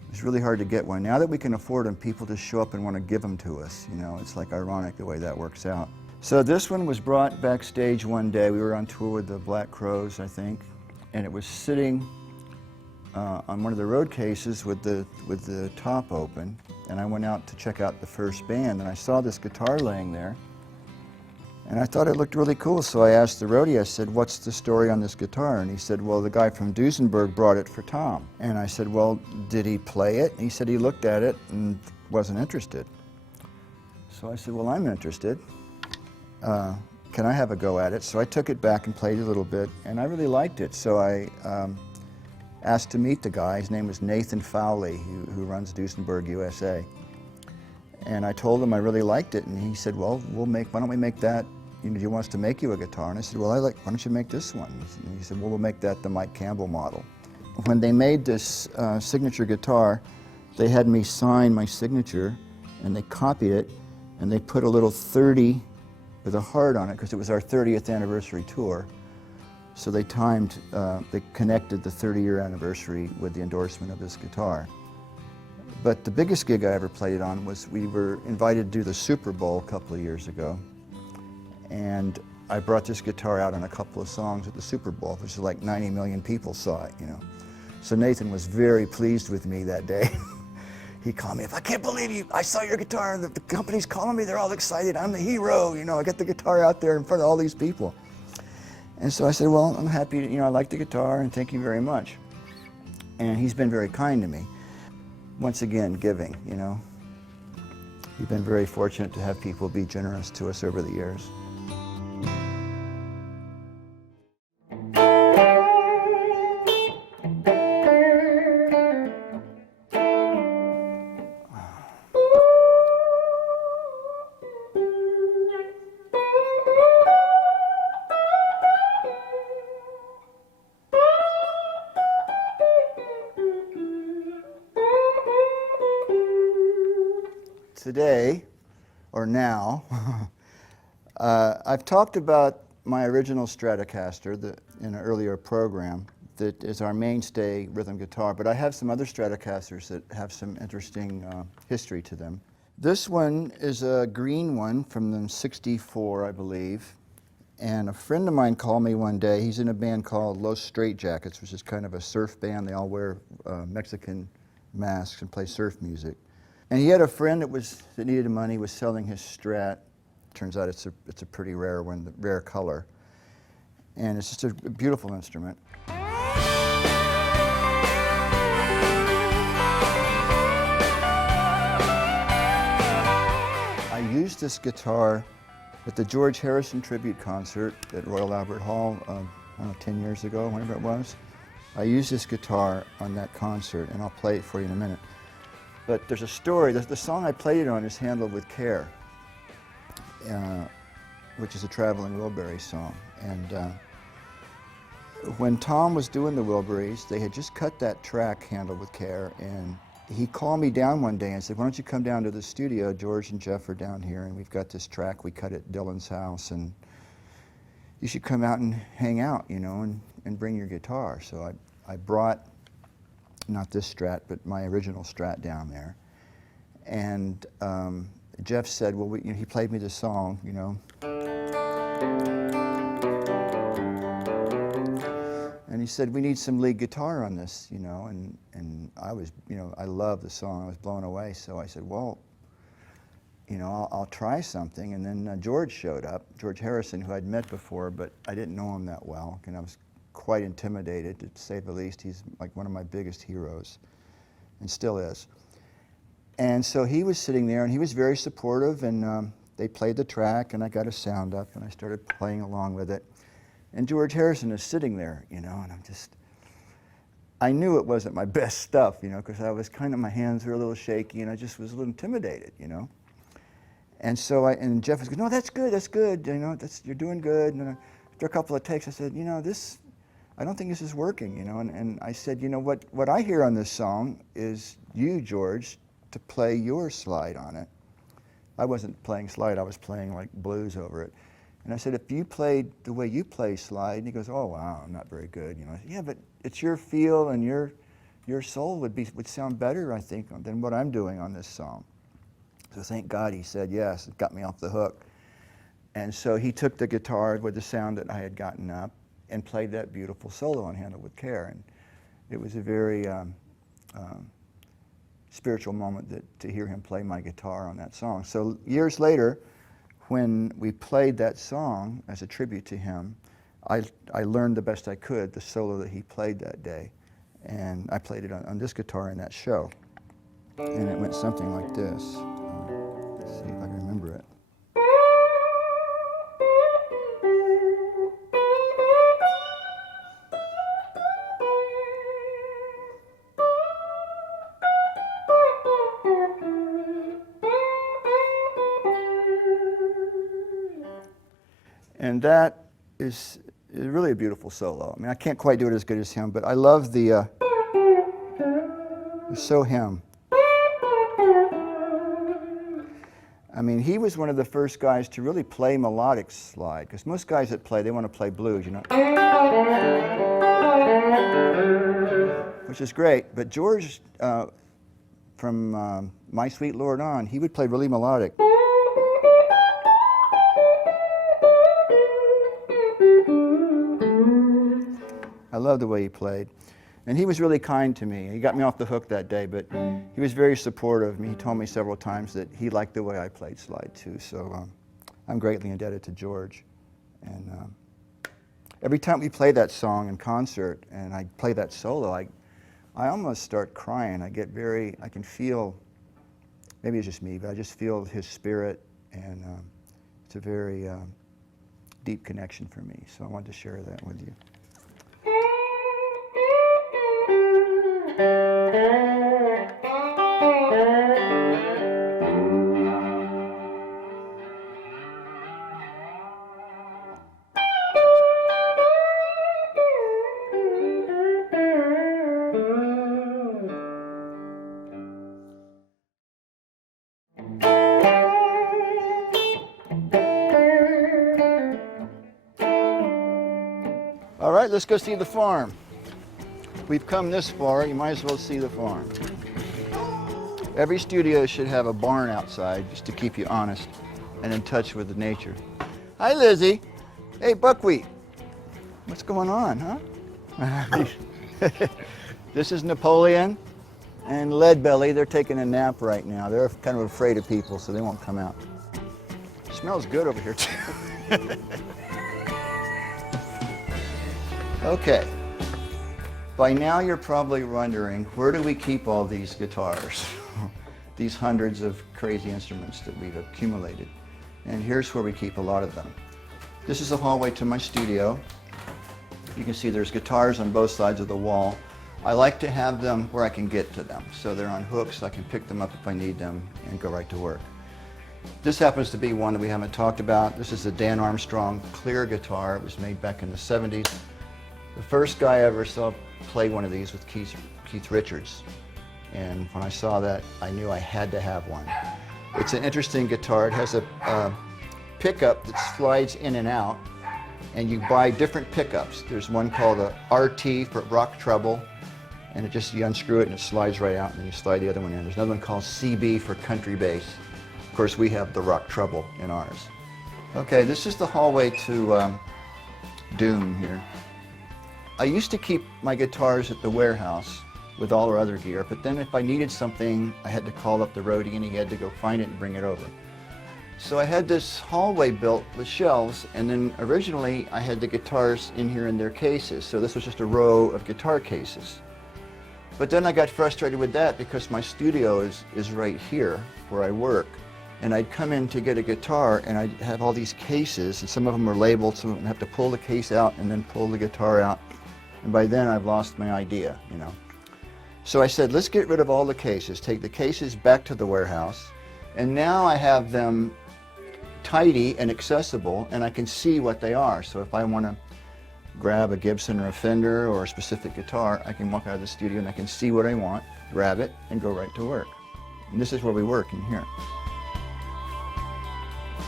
it was really hard to get one. Now that we can afford them, people just show up and want to give them to us. You know, it's like ironic the way that works out. So this one was brought backstage one day. We were on tour with the Black Crowes, I think, and it was sitting on one of the road cases with the top open. And I went out to check out the first band, and I saw this guitar laying there. And I thought it looked really cool, so I asked the roadie, I said, "What's the story on this guitar?" And he said, "Well, the guy from Duesenberg brought it for Tom." And I said, "Well, did he play it?" And he said he looked at it and wasn't interested. So I said, "Well, I'm interested. Can I have a go at it?" So I took it back and played a little bit, and I really liked it. So I asked to meet the guy. His name was Nathan Fowley, who runs Duesenberg USA. And I told him I really liked it, and he said, well, why don't we make that, do you want us to make you a guitar? And I said, well, why don't you make this one? And he said, well, we'll make that the Mike Campbell model. When they made this signature guitar, they had me sign my signature, and they copied it, and they put a little 30 with a heart on it, because it was our 30th anniversary tour. So they connected the 30-year anniversary with the endorsement of this guitar. But the biggest gig I ever played on was, we were invited to do the Super Bowl a couple of years ago. And I brought this guitar out on a couple of songs at the Super Bowl, which is like 90 million people saw it, So Nathan was very pleased with me that day. He called me, I can't believe you, I saw your guitar, the company's calling me, they're all excited, I'm the hero, I got the guitar out there in front of all these people. And so I said, well, I'm happy, I like the guitar, and thank you very much. And he's been very kind to me. Once again, giving, We've been very fortunate to have people be generous to us over the years. Today, or now, I've talked about my original Stratocaster in an earlier program that is our mainstay rhythm guitar, but I have some other Stratocasters that have some interesting history to them. This one is a green one from the '64, I believe, and a friend of mine called me one day. He's in a band called Los Straitjackets, which is kind of a surf band. They all wear Mexican masks and play surf music. And he had a friend that needed money, was selling his Strat. Turns out it's a pretty rare one, the rare color. And it's just a beautiful instrument. I used this guitar at the George Harrison tribute concert at Royal Albert Hall, I don't know, 10 years ago, whenever it was. I used this guitar on that concert, and I'll play it for you in a minute. But there's a story. The song I played it on is Handled with Care, which is a Traveling Wilburys song. And when Tom was doing the Wilburys, they had just cut that track, Handled with Care, and he called me down one day and said, why don't you come down to the studio? George and Jeff are down here, and we've got this track we cut at Dylan's house, and you should come out and hang out, and bring your guitar. So I brought, not this Strat, but my original Strat down there. And Jeff said, well, he played me the song, And he said, we need some lead guitar on this, and I was, I love the song. I was blown away. So I said, well, I'll try something. And then George showed up, George Harrison, who I'd met before, but I didn't know him that well, and I was quite intimidated, to say the least. He's like one of my biggest heroes, and still is. And so he was sitting there, and he was very supportive, and they played the track, and I got a sound up, and I started playing along with it. And George Harrison is sitting there, and I knew it wasn't my best stuff, because I was kind of, my hands were a little shaky, and I just was a little intimidated, And so and Jeff was going, no, that's good, you're doing good. And after a couple of takes, I said, I don't think this is working, and I said, what I hear on this song is you, George, to play your slide on it. I wasn't playing slide, I was playing like blues over it. And I said, if you played the way you play slide, and he goes, oh wow, I'm not very good. I said, yeah, but it's your feel and your soul would sound better, I think, than what I'm doing on this song. So thank God he said yes, it got me off the hook. And so he took the guitar with the sound that I had gotten up and played that beautiful solo on Handled with Care. And it was a very spiritual moment to hear him play my guitar on that song. So years later, when we played that song as a tribute to him, I learned the best I could the solo that he played that day. And I played it on this guitar in that show. And it went something like this. Let's see if I can remember it. And that is really a beautiful solo. I mean, I can't quite do it as good as him, but I love the, it's so him. I mean, he was one of the first guys to really play melodic slide, because most guys that play, they want to play blues, you know. Which is great, but George, from My Sweet Lord on, he would play really melodic. I love the way he played. And he was really kind to me. He got me off the hook that day, but he was very supportive. He told me several times that he liked the way I played slide too. So I'm greatly indebted to George. And every time we play that song in concert and I play that solo, I almost start crying. I can feel, maybe it's just me, but I just feel his spirit, and it's a very deep connection for me. So I wanted to share that with you. All right, let's go see the farm. We've come this far, you might as well see the farm. Every studio should have a barn outside just to keep you honest and in touch with the nature. Hi, Lizzie. Hey, Buckwheat. What's going on, huh? This is Napoleon and Leadbelly. They're taking a nap right now. They're kind of afraid of people, so they won't come out. It smells good over here, too. Okay. By now you're probably wondering, where do we keep all these guitars? These hundreds of crazy instruments that we've accumulated. And here's where we keep a lot of them. This is the hallway to my studio. You can see there's guitars on both sides of the wall. I like to have them where I can get to them. So they're on hooks, I can pick them up if I need them and go right to work. This happens to be one that we haven't talked about. This is a Dan Armstrong clear guitar. It was made back in the 70s. The first guy I ever saw play one of these was Keith Richards. And when I saw that, I knew I had to have one. It's an interesting guitar. It has a pickup that slides in and out, and you buy different pickups. There's one called a RT for rock treble, and you unscrew it and it slides right out, and then you slide the other one in. There's another one called CB for country bass. Of course, we have the rock treble in ours. Okay, this is the hallway to Doom here. I used to keep my guitars at the warehouse with all our other gear, but then if I needed something, I had to call up the roadie and he had to go find it and bring it over. So I had this hallway built with shelves, and then originally I had the guitars in here in their cases, so this was just a row of guitar cases. But then I got frustrated with that because my studio is right here where I work, and I'd come in to get a guitar and I'd have all these cases, and some of them are labeled, some of them have to pull the case out and then pull the guitar out. And by then I've lost my idea, you know. So I said, let's get rid of all the cases, take the cases back to the warehouse, and now I have them tidy and accessible, and I can see what they are. So if I want to grab a Gibson or a Fender or a specific guitar, I can walk out of the studio and I can see what I want, grab it, and go right to work. And this is where we work, in here.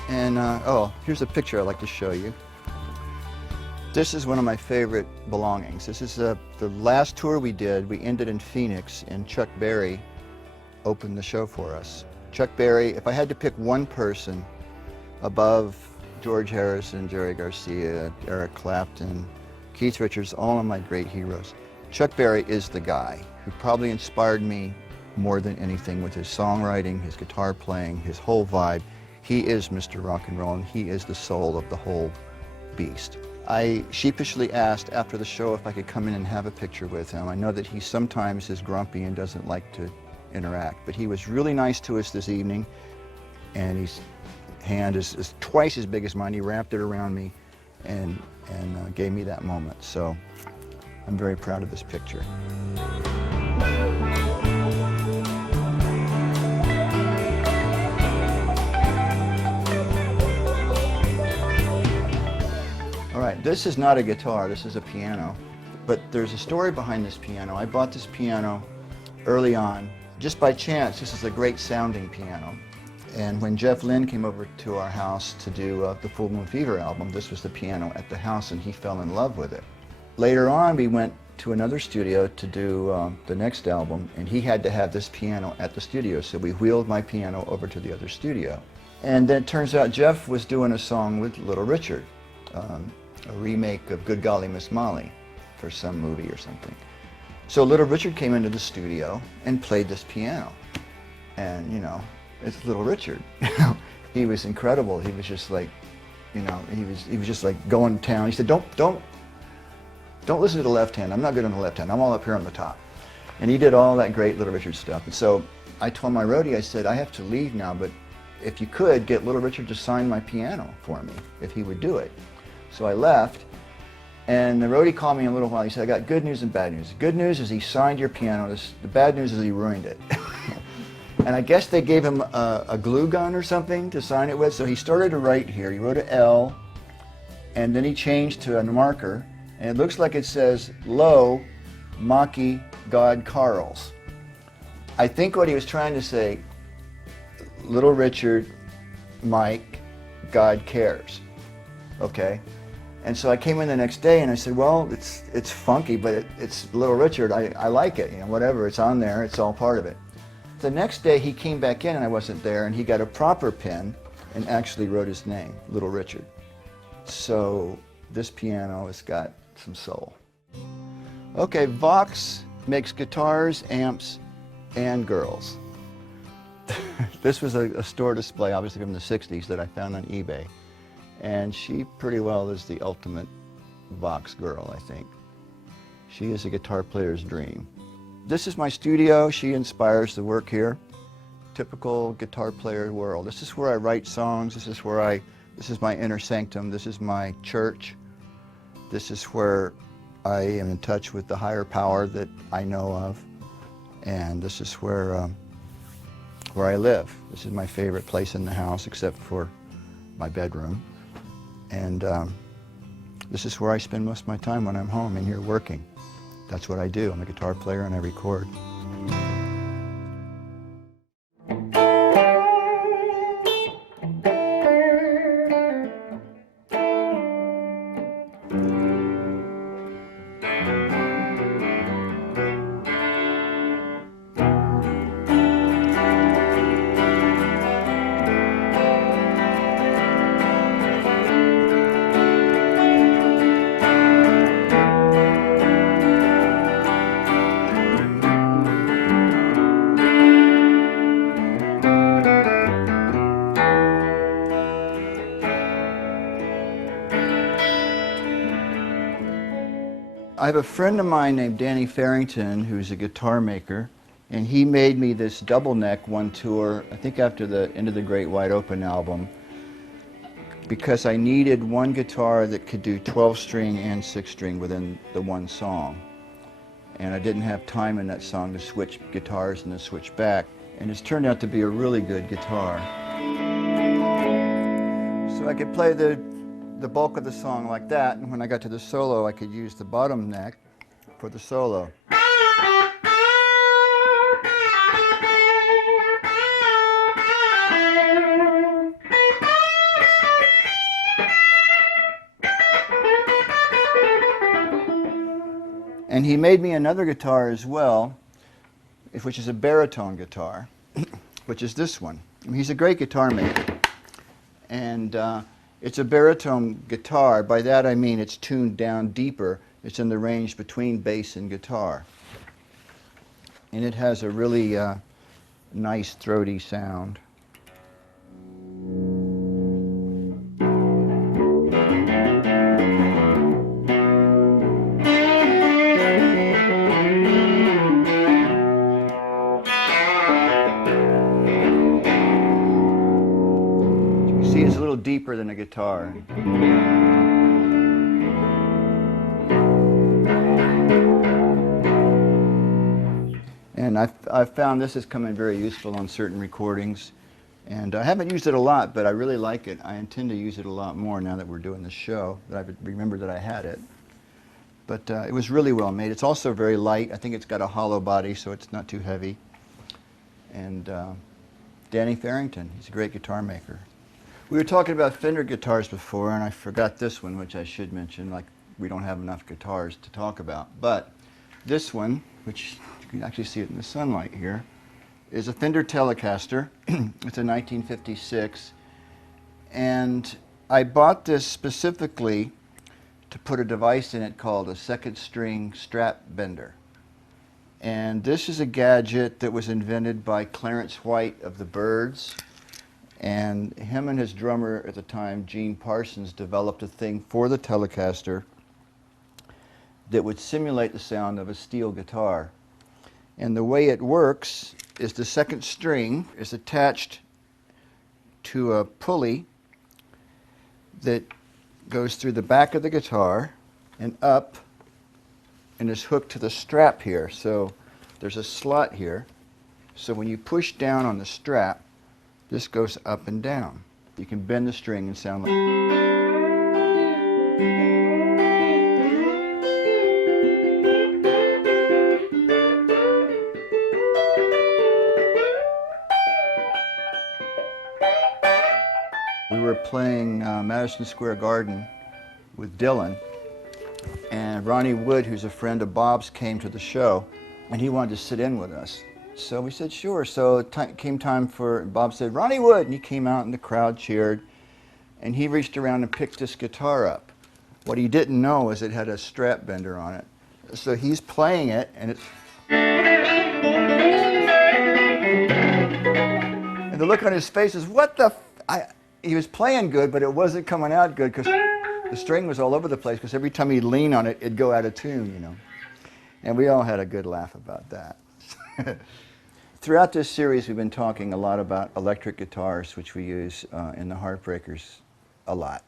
And oh, here's a picture I'd like to show you. This is one of my favorite belongings. This is the last tour we did. We ended in Phoenix, and Chuck Berry opened the show for us. Chuck Berry, if I had to pick one person above George Harrison, Jerry Garcia, Eric Clapton, Keith Richards, all of my great heroes, Chuck Berry is the guy who probably inspired me more than anything with his songwriting, his guitar playing, his whole vibe. He is Mr. Rock and Roll, and he is the soul of the whole beast. I sheepishly asked after the show if I could come in and have a picture with him. I know that he sometimes is grumpy and doesn't like to interact, but he was really nice to us this evening, and his hand is twice as big as mine. He wrapped it around me and gave me that moment. So I'm very proud of this picture. This is not a guitar, this is a piano. But there's a story behind this piano. I bought this piano early on, just by chance. This is a great sounding piano. And when Jeff Lynne came over to our house to do the Full Moon Fever album, this was the piano at the house and he fell in love with it. Later on, we went to another studio to do the next album, and he had to have this piano at the studio, so we wheeled my piano over to the other studio. And then it turns out Jeff was doing a song with Little Richard, a remake of Good Golly Miss Molly for some movie or something. So Little Richard came into the studio and played this piano. And, you know, it's Little Richard. He was incredible. He was just like, you know, he was just like going to town. He said, don't listen to the left hand. I'm not good on the left hand. I'm all up here on the top. And he did all that great Little Richard stuff. And so I told my roadie, I said, I have to leave now, but if you could, get Little Richard to sign my piano for me, if he would do it. So I left, and the roadie called me in a little while. He said, I got good news and bad news. The good news is he signed your piano. The bad news is he ruined it. And I guess they gave him a glue gun or something to sign it with. So he started to write here. He wrote an L, and then he changed to a marker. And it looks like it says, Lo, Maki, God Carls. I think what he was trying to say, Little Richard, Mike, God cares. Okay? And so I came in the next day and I said, well, it's funky, but it's Little Richard. I like it, you know, whatever. It's on there. It's all part of it. The next day he came back in and I wasn't there, and he got a proper pen and actually wrote his name, Little Richard. So this piano has got some soul. Okay, Vox makes guitars, amps, and girls. This was a store display, obviously from the 60s, that I found on eBay. And she pretty well is the ultimate Vox girl, I think. She is a guitar player's dream. This is my studio. She inspires the work here. Typical guitar player world. This is where I write songs. This is my inner sanctum. This is my church. This is where I am in touch with the higher power that I know of. And this is where I live. This is my favorite place in the house, except for my bedroom. And this is where I spend most of my time when I'm home and here working. That's what I do. I'm a guitar player and I record. I have a friend of mine named Danny Farrington who's a guitar maker, and he made me this double neck one tour, I think after the Into the Great Wide Open album, because I needed one guitar that could do 12-string and 6-string within the one song. And I didn't have time in that song to switch guitars and to switch back. And it's turned out to be a really good guitar. So I could play the bulk of the song like that, and when I got to the solo, I could use the bottom neck for the solo. And he made me another guitar as well, which is a baritone guitar, which is this one. I mean, he's a great guitar maker. And it's a baritone guitar. By that I mean it's tuned down deeper. It's in the range between bass and guitar. And it has a really nice throaty sound. Deeper than a guitar. And I've found this has come in very useful on certain recordings. And I haven't used it a lot, but I really like it. I intend to use it a lot more now that we're doing the show, that I remember that I had it. But it was really well made. It's also very light. I think it's got a hollow body, so it's not too heavy. And Danny Farrington, he's a great guitar maker. We were talking about Fender guitars before, and I forgot this one, which I should mention. Like, we don't have enough guitars to talk about. But this one, which you can actually see it in the sunlight here, is a Fender Telecaster. It's a 1956. And I bought this specifically to put a device in it called a second string strap bender. And this is a gadget that was invented by Clarence White of the Byrds. And him and his drummer at the time, Gene Parsons, developed a thing for the Telecaster that would simulate the sound of a steel guitar. And the way it works is the second string is attached to a pulley that goes through the back of the guitar and up and is hooked to the strap here. So there's a slot here. So when you push down on the strap, this goes up and down. You can bend the string and sound like... We were playing Madison Square Garden with Dylan, and Ronnie Wood, who's a friend of Bob's, came to the show, and he wanted to sit in with us. So we said, sure. So it came time for, Bob said, Ronnie Wood, and he came out and the crowd cheered, and he reached around and picked this guitar up. What he didn't know is it had a strap bender on it. So he's playing it, and it's... And the look on his face is, what the he was playing good, but it wasn't coming out good because the string was all over the place, because every time he'd lean on it, it'd go out of tune, you know. And we all had a good laugh about that. Throughout this series, we've been talking a lot about electric guitars, which we use in the Heartbreakers a lot.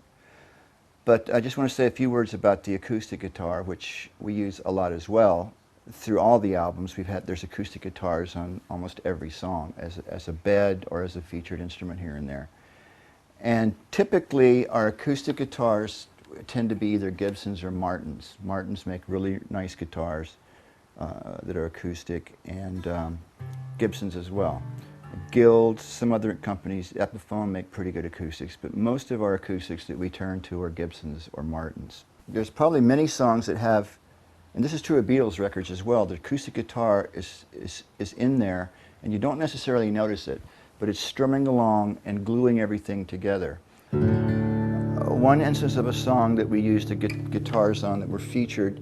But I just want to say a few words about the acoustic guitar, which we use a lot as well. Through all the albums, there's acoustic guitars on almost every song as a bed or as a featured instrument here and there. And typically, our acoustic guitars tend to be either Gibsons or Martins. Martins make really nice guitars that are acoustic, and Gibsons as well. Guild, some other companies, Epiphone, make pretty good acoustics, but most of our acoustics that we turn to are Gibsons or Martins. There's probably many songs that have, and this is true of Beatles records as well, the acoustic guitar is in there, and you don't necessarily notice it, but it's strumming along and gluing everything together. One instance of a song that we used to get guitars on that were featured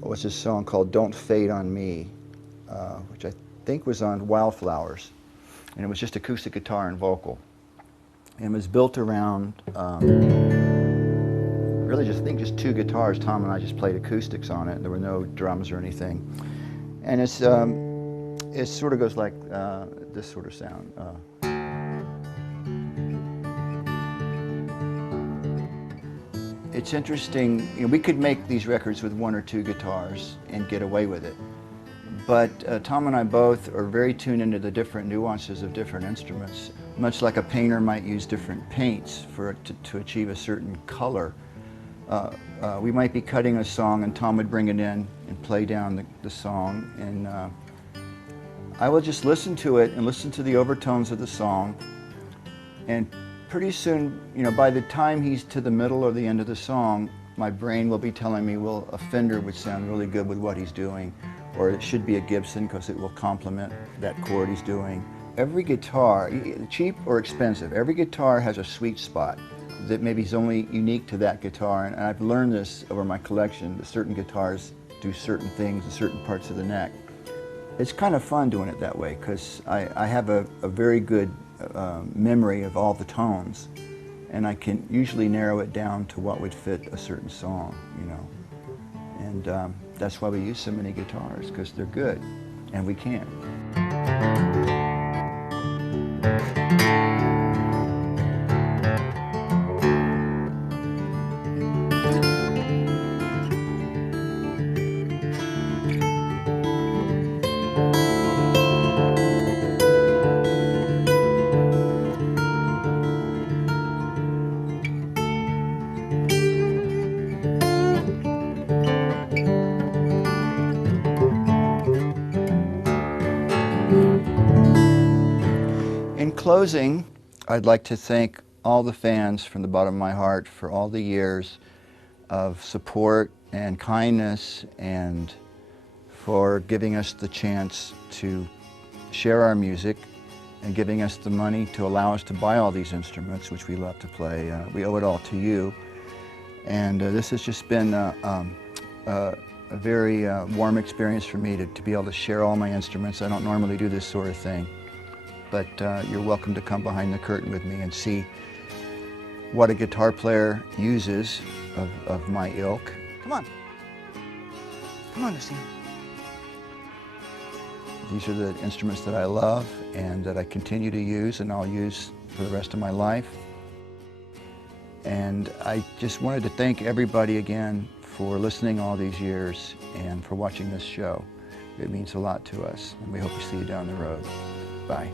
was a song called Don't Fade on Me, which I think was on Wildflowers. And it was just acoustic guitar and vocal. And it was built around, really just two guitars. Tom and I just played acoustics on it. There were no drums or anything. And it sort of goes like this sort of sound. It's interesting, you know, we could make these records with one or two guitars and get away with it. But Tom and I both are very tuned into the different nuances of different instruments. Much like a painter might use different paints to achieve a certain color. We might be cutting a song and Tom would bring it in and play down the song, and I will just listen to it and listen to the overtones of the song, and pretty soon, you know, by the time he's to the middle or the end of the song, my brain will be telling me, well, a Fender would sound really good with what he's doing, or it should be a Gibson because it will complement that chord he's doing. Every guitar, cheap or expensive, every guitar has a sweet spot that maybe is only unique to that guitar, and I've learned this over my collection, that certain guitars do certain things in certain parts of the neck. It's kind of fun doing it that way because I have a very good memory of all the tones, and I can usually narrow it down to what would fit a certain song, you know. And that's why we use so many guitars, because they're good, and we can. closing, I'd like to thank all the fans from the bottom of my heart for all the years of support and kindness, and for giving us the chance to share our music and giving us the money to allow us to buy all these instruments, which we love to play. We owe it all to you. And this has just been a very warm experience for me to be able to share all my instruments. I don't normally do this sort of thing, but you're welcome to come behind the curtain with me and see what a guitar player uses of my ilk. Come on. Come on, Lucy. These are the instruments that I love and that I continue to use and I'll use for the rest of my life. And I just wanted to thank everybody again for listening all these years and for watching this show. It means a lot to us, and we hope to see you down the road. Bye.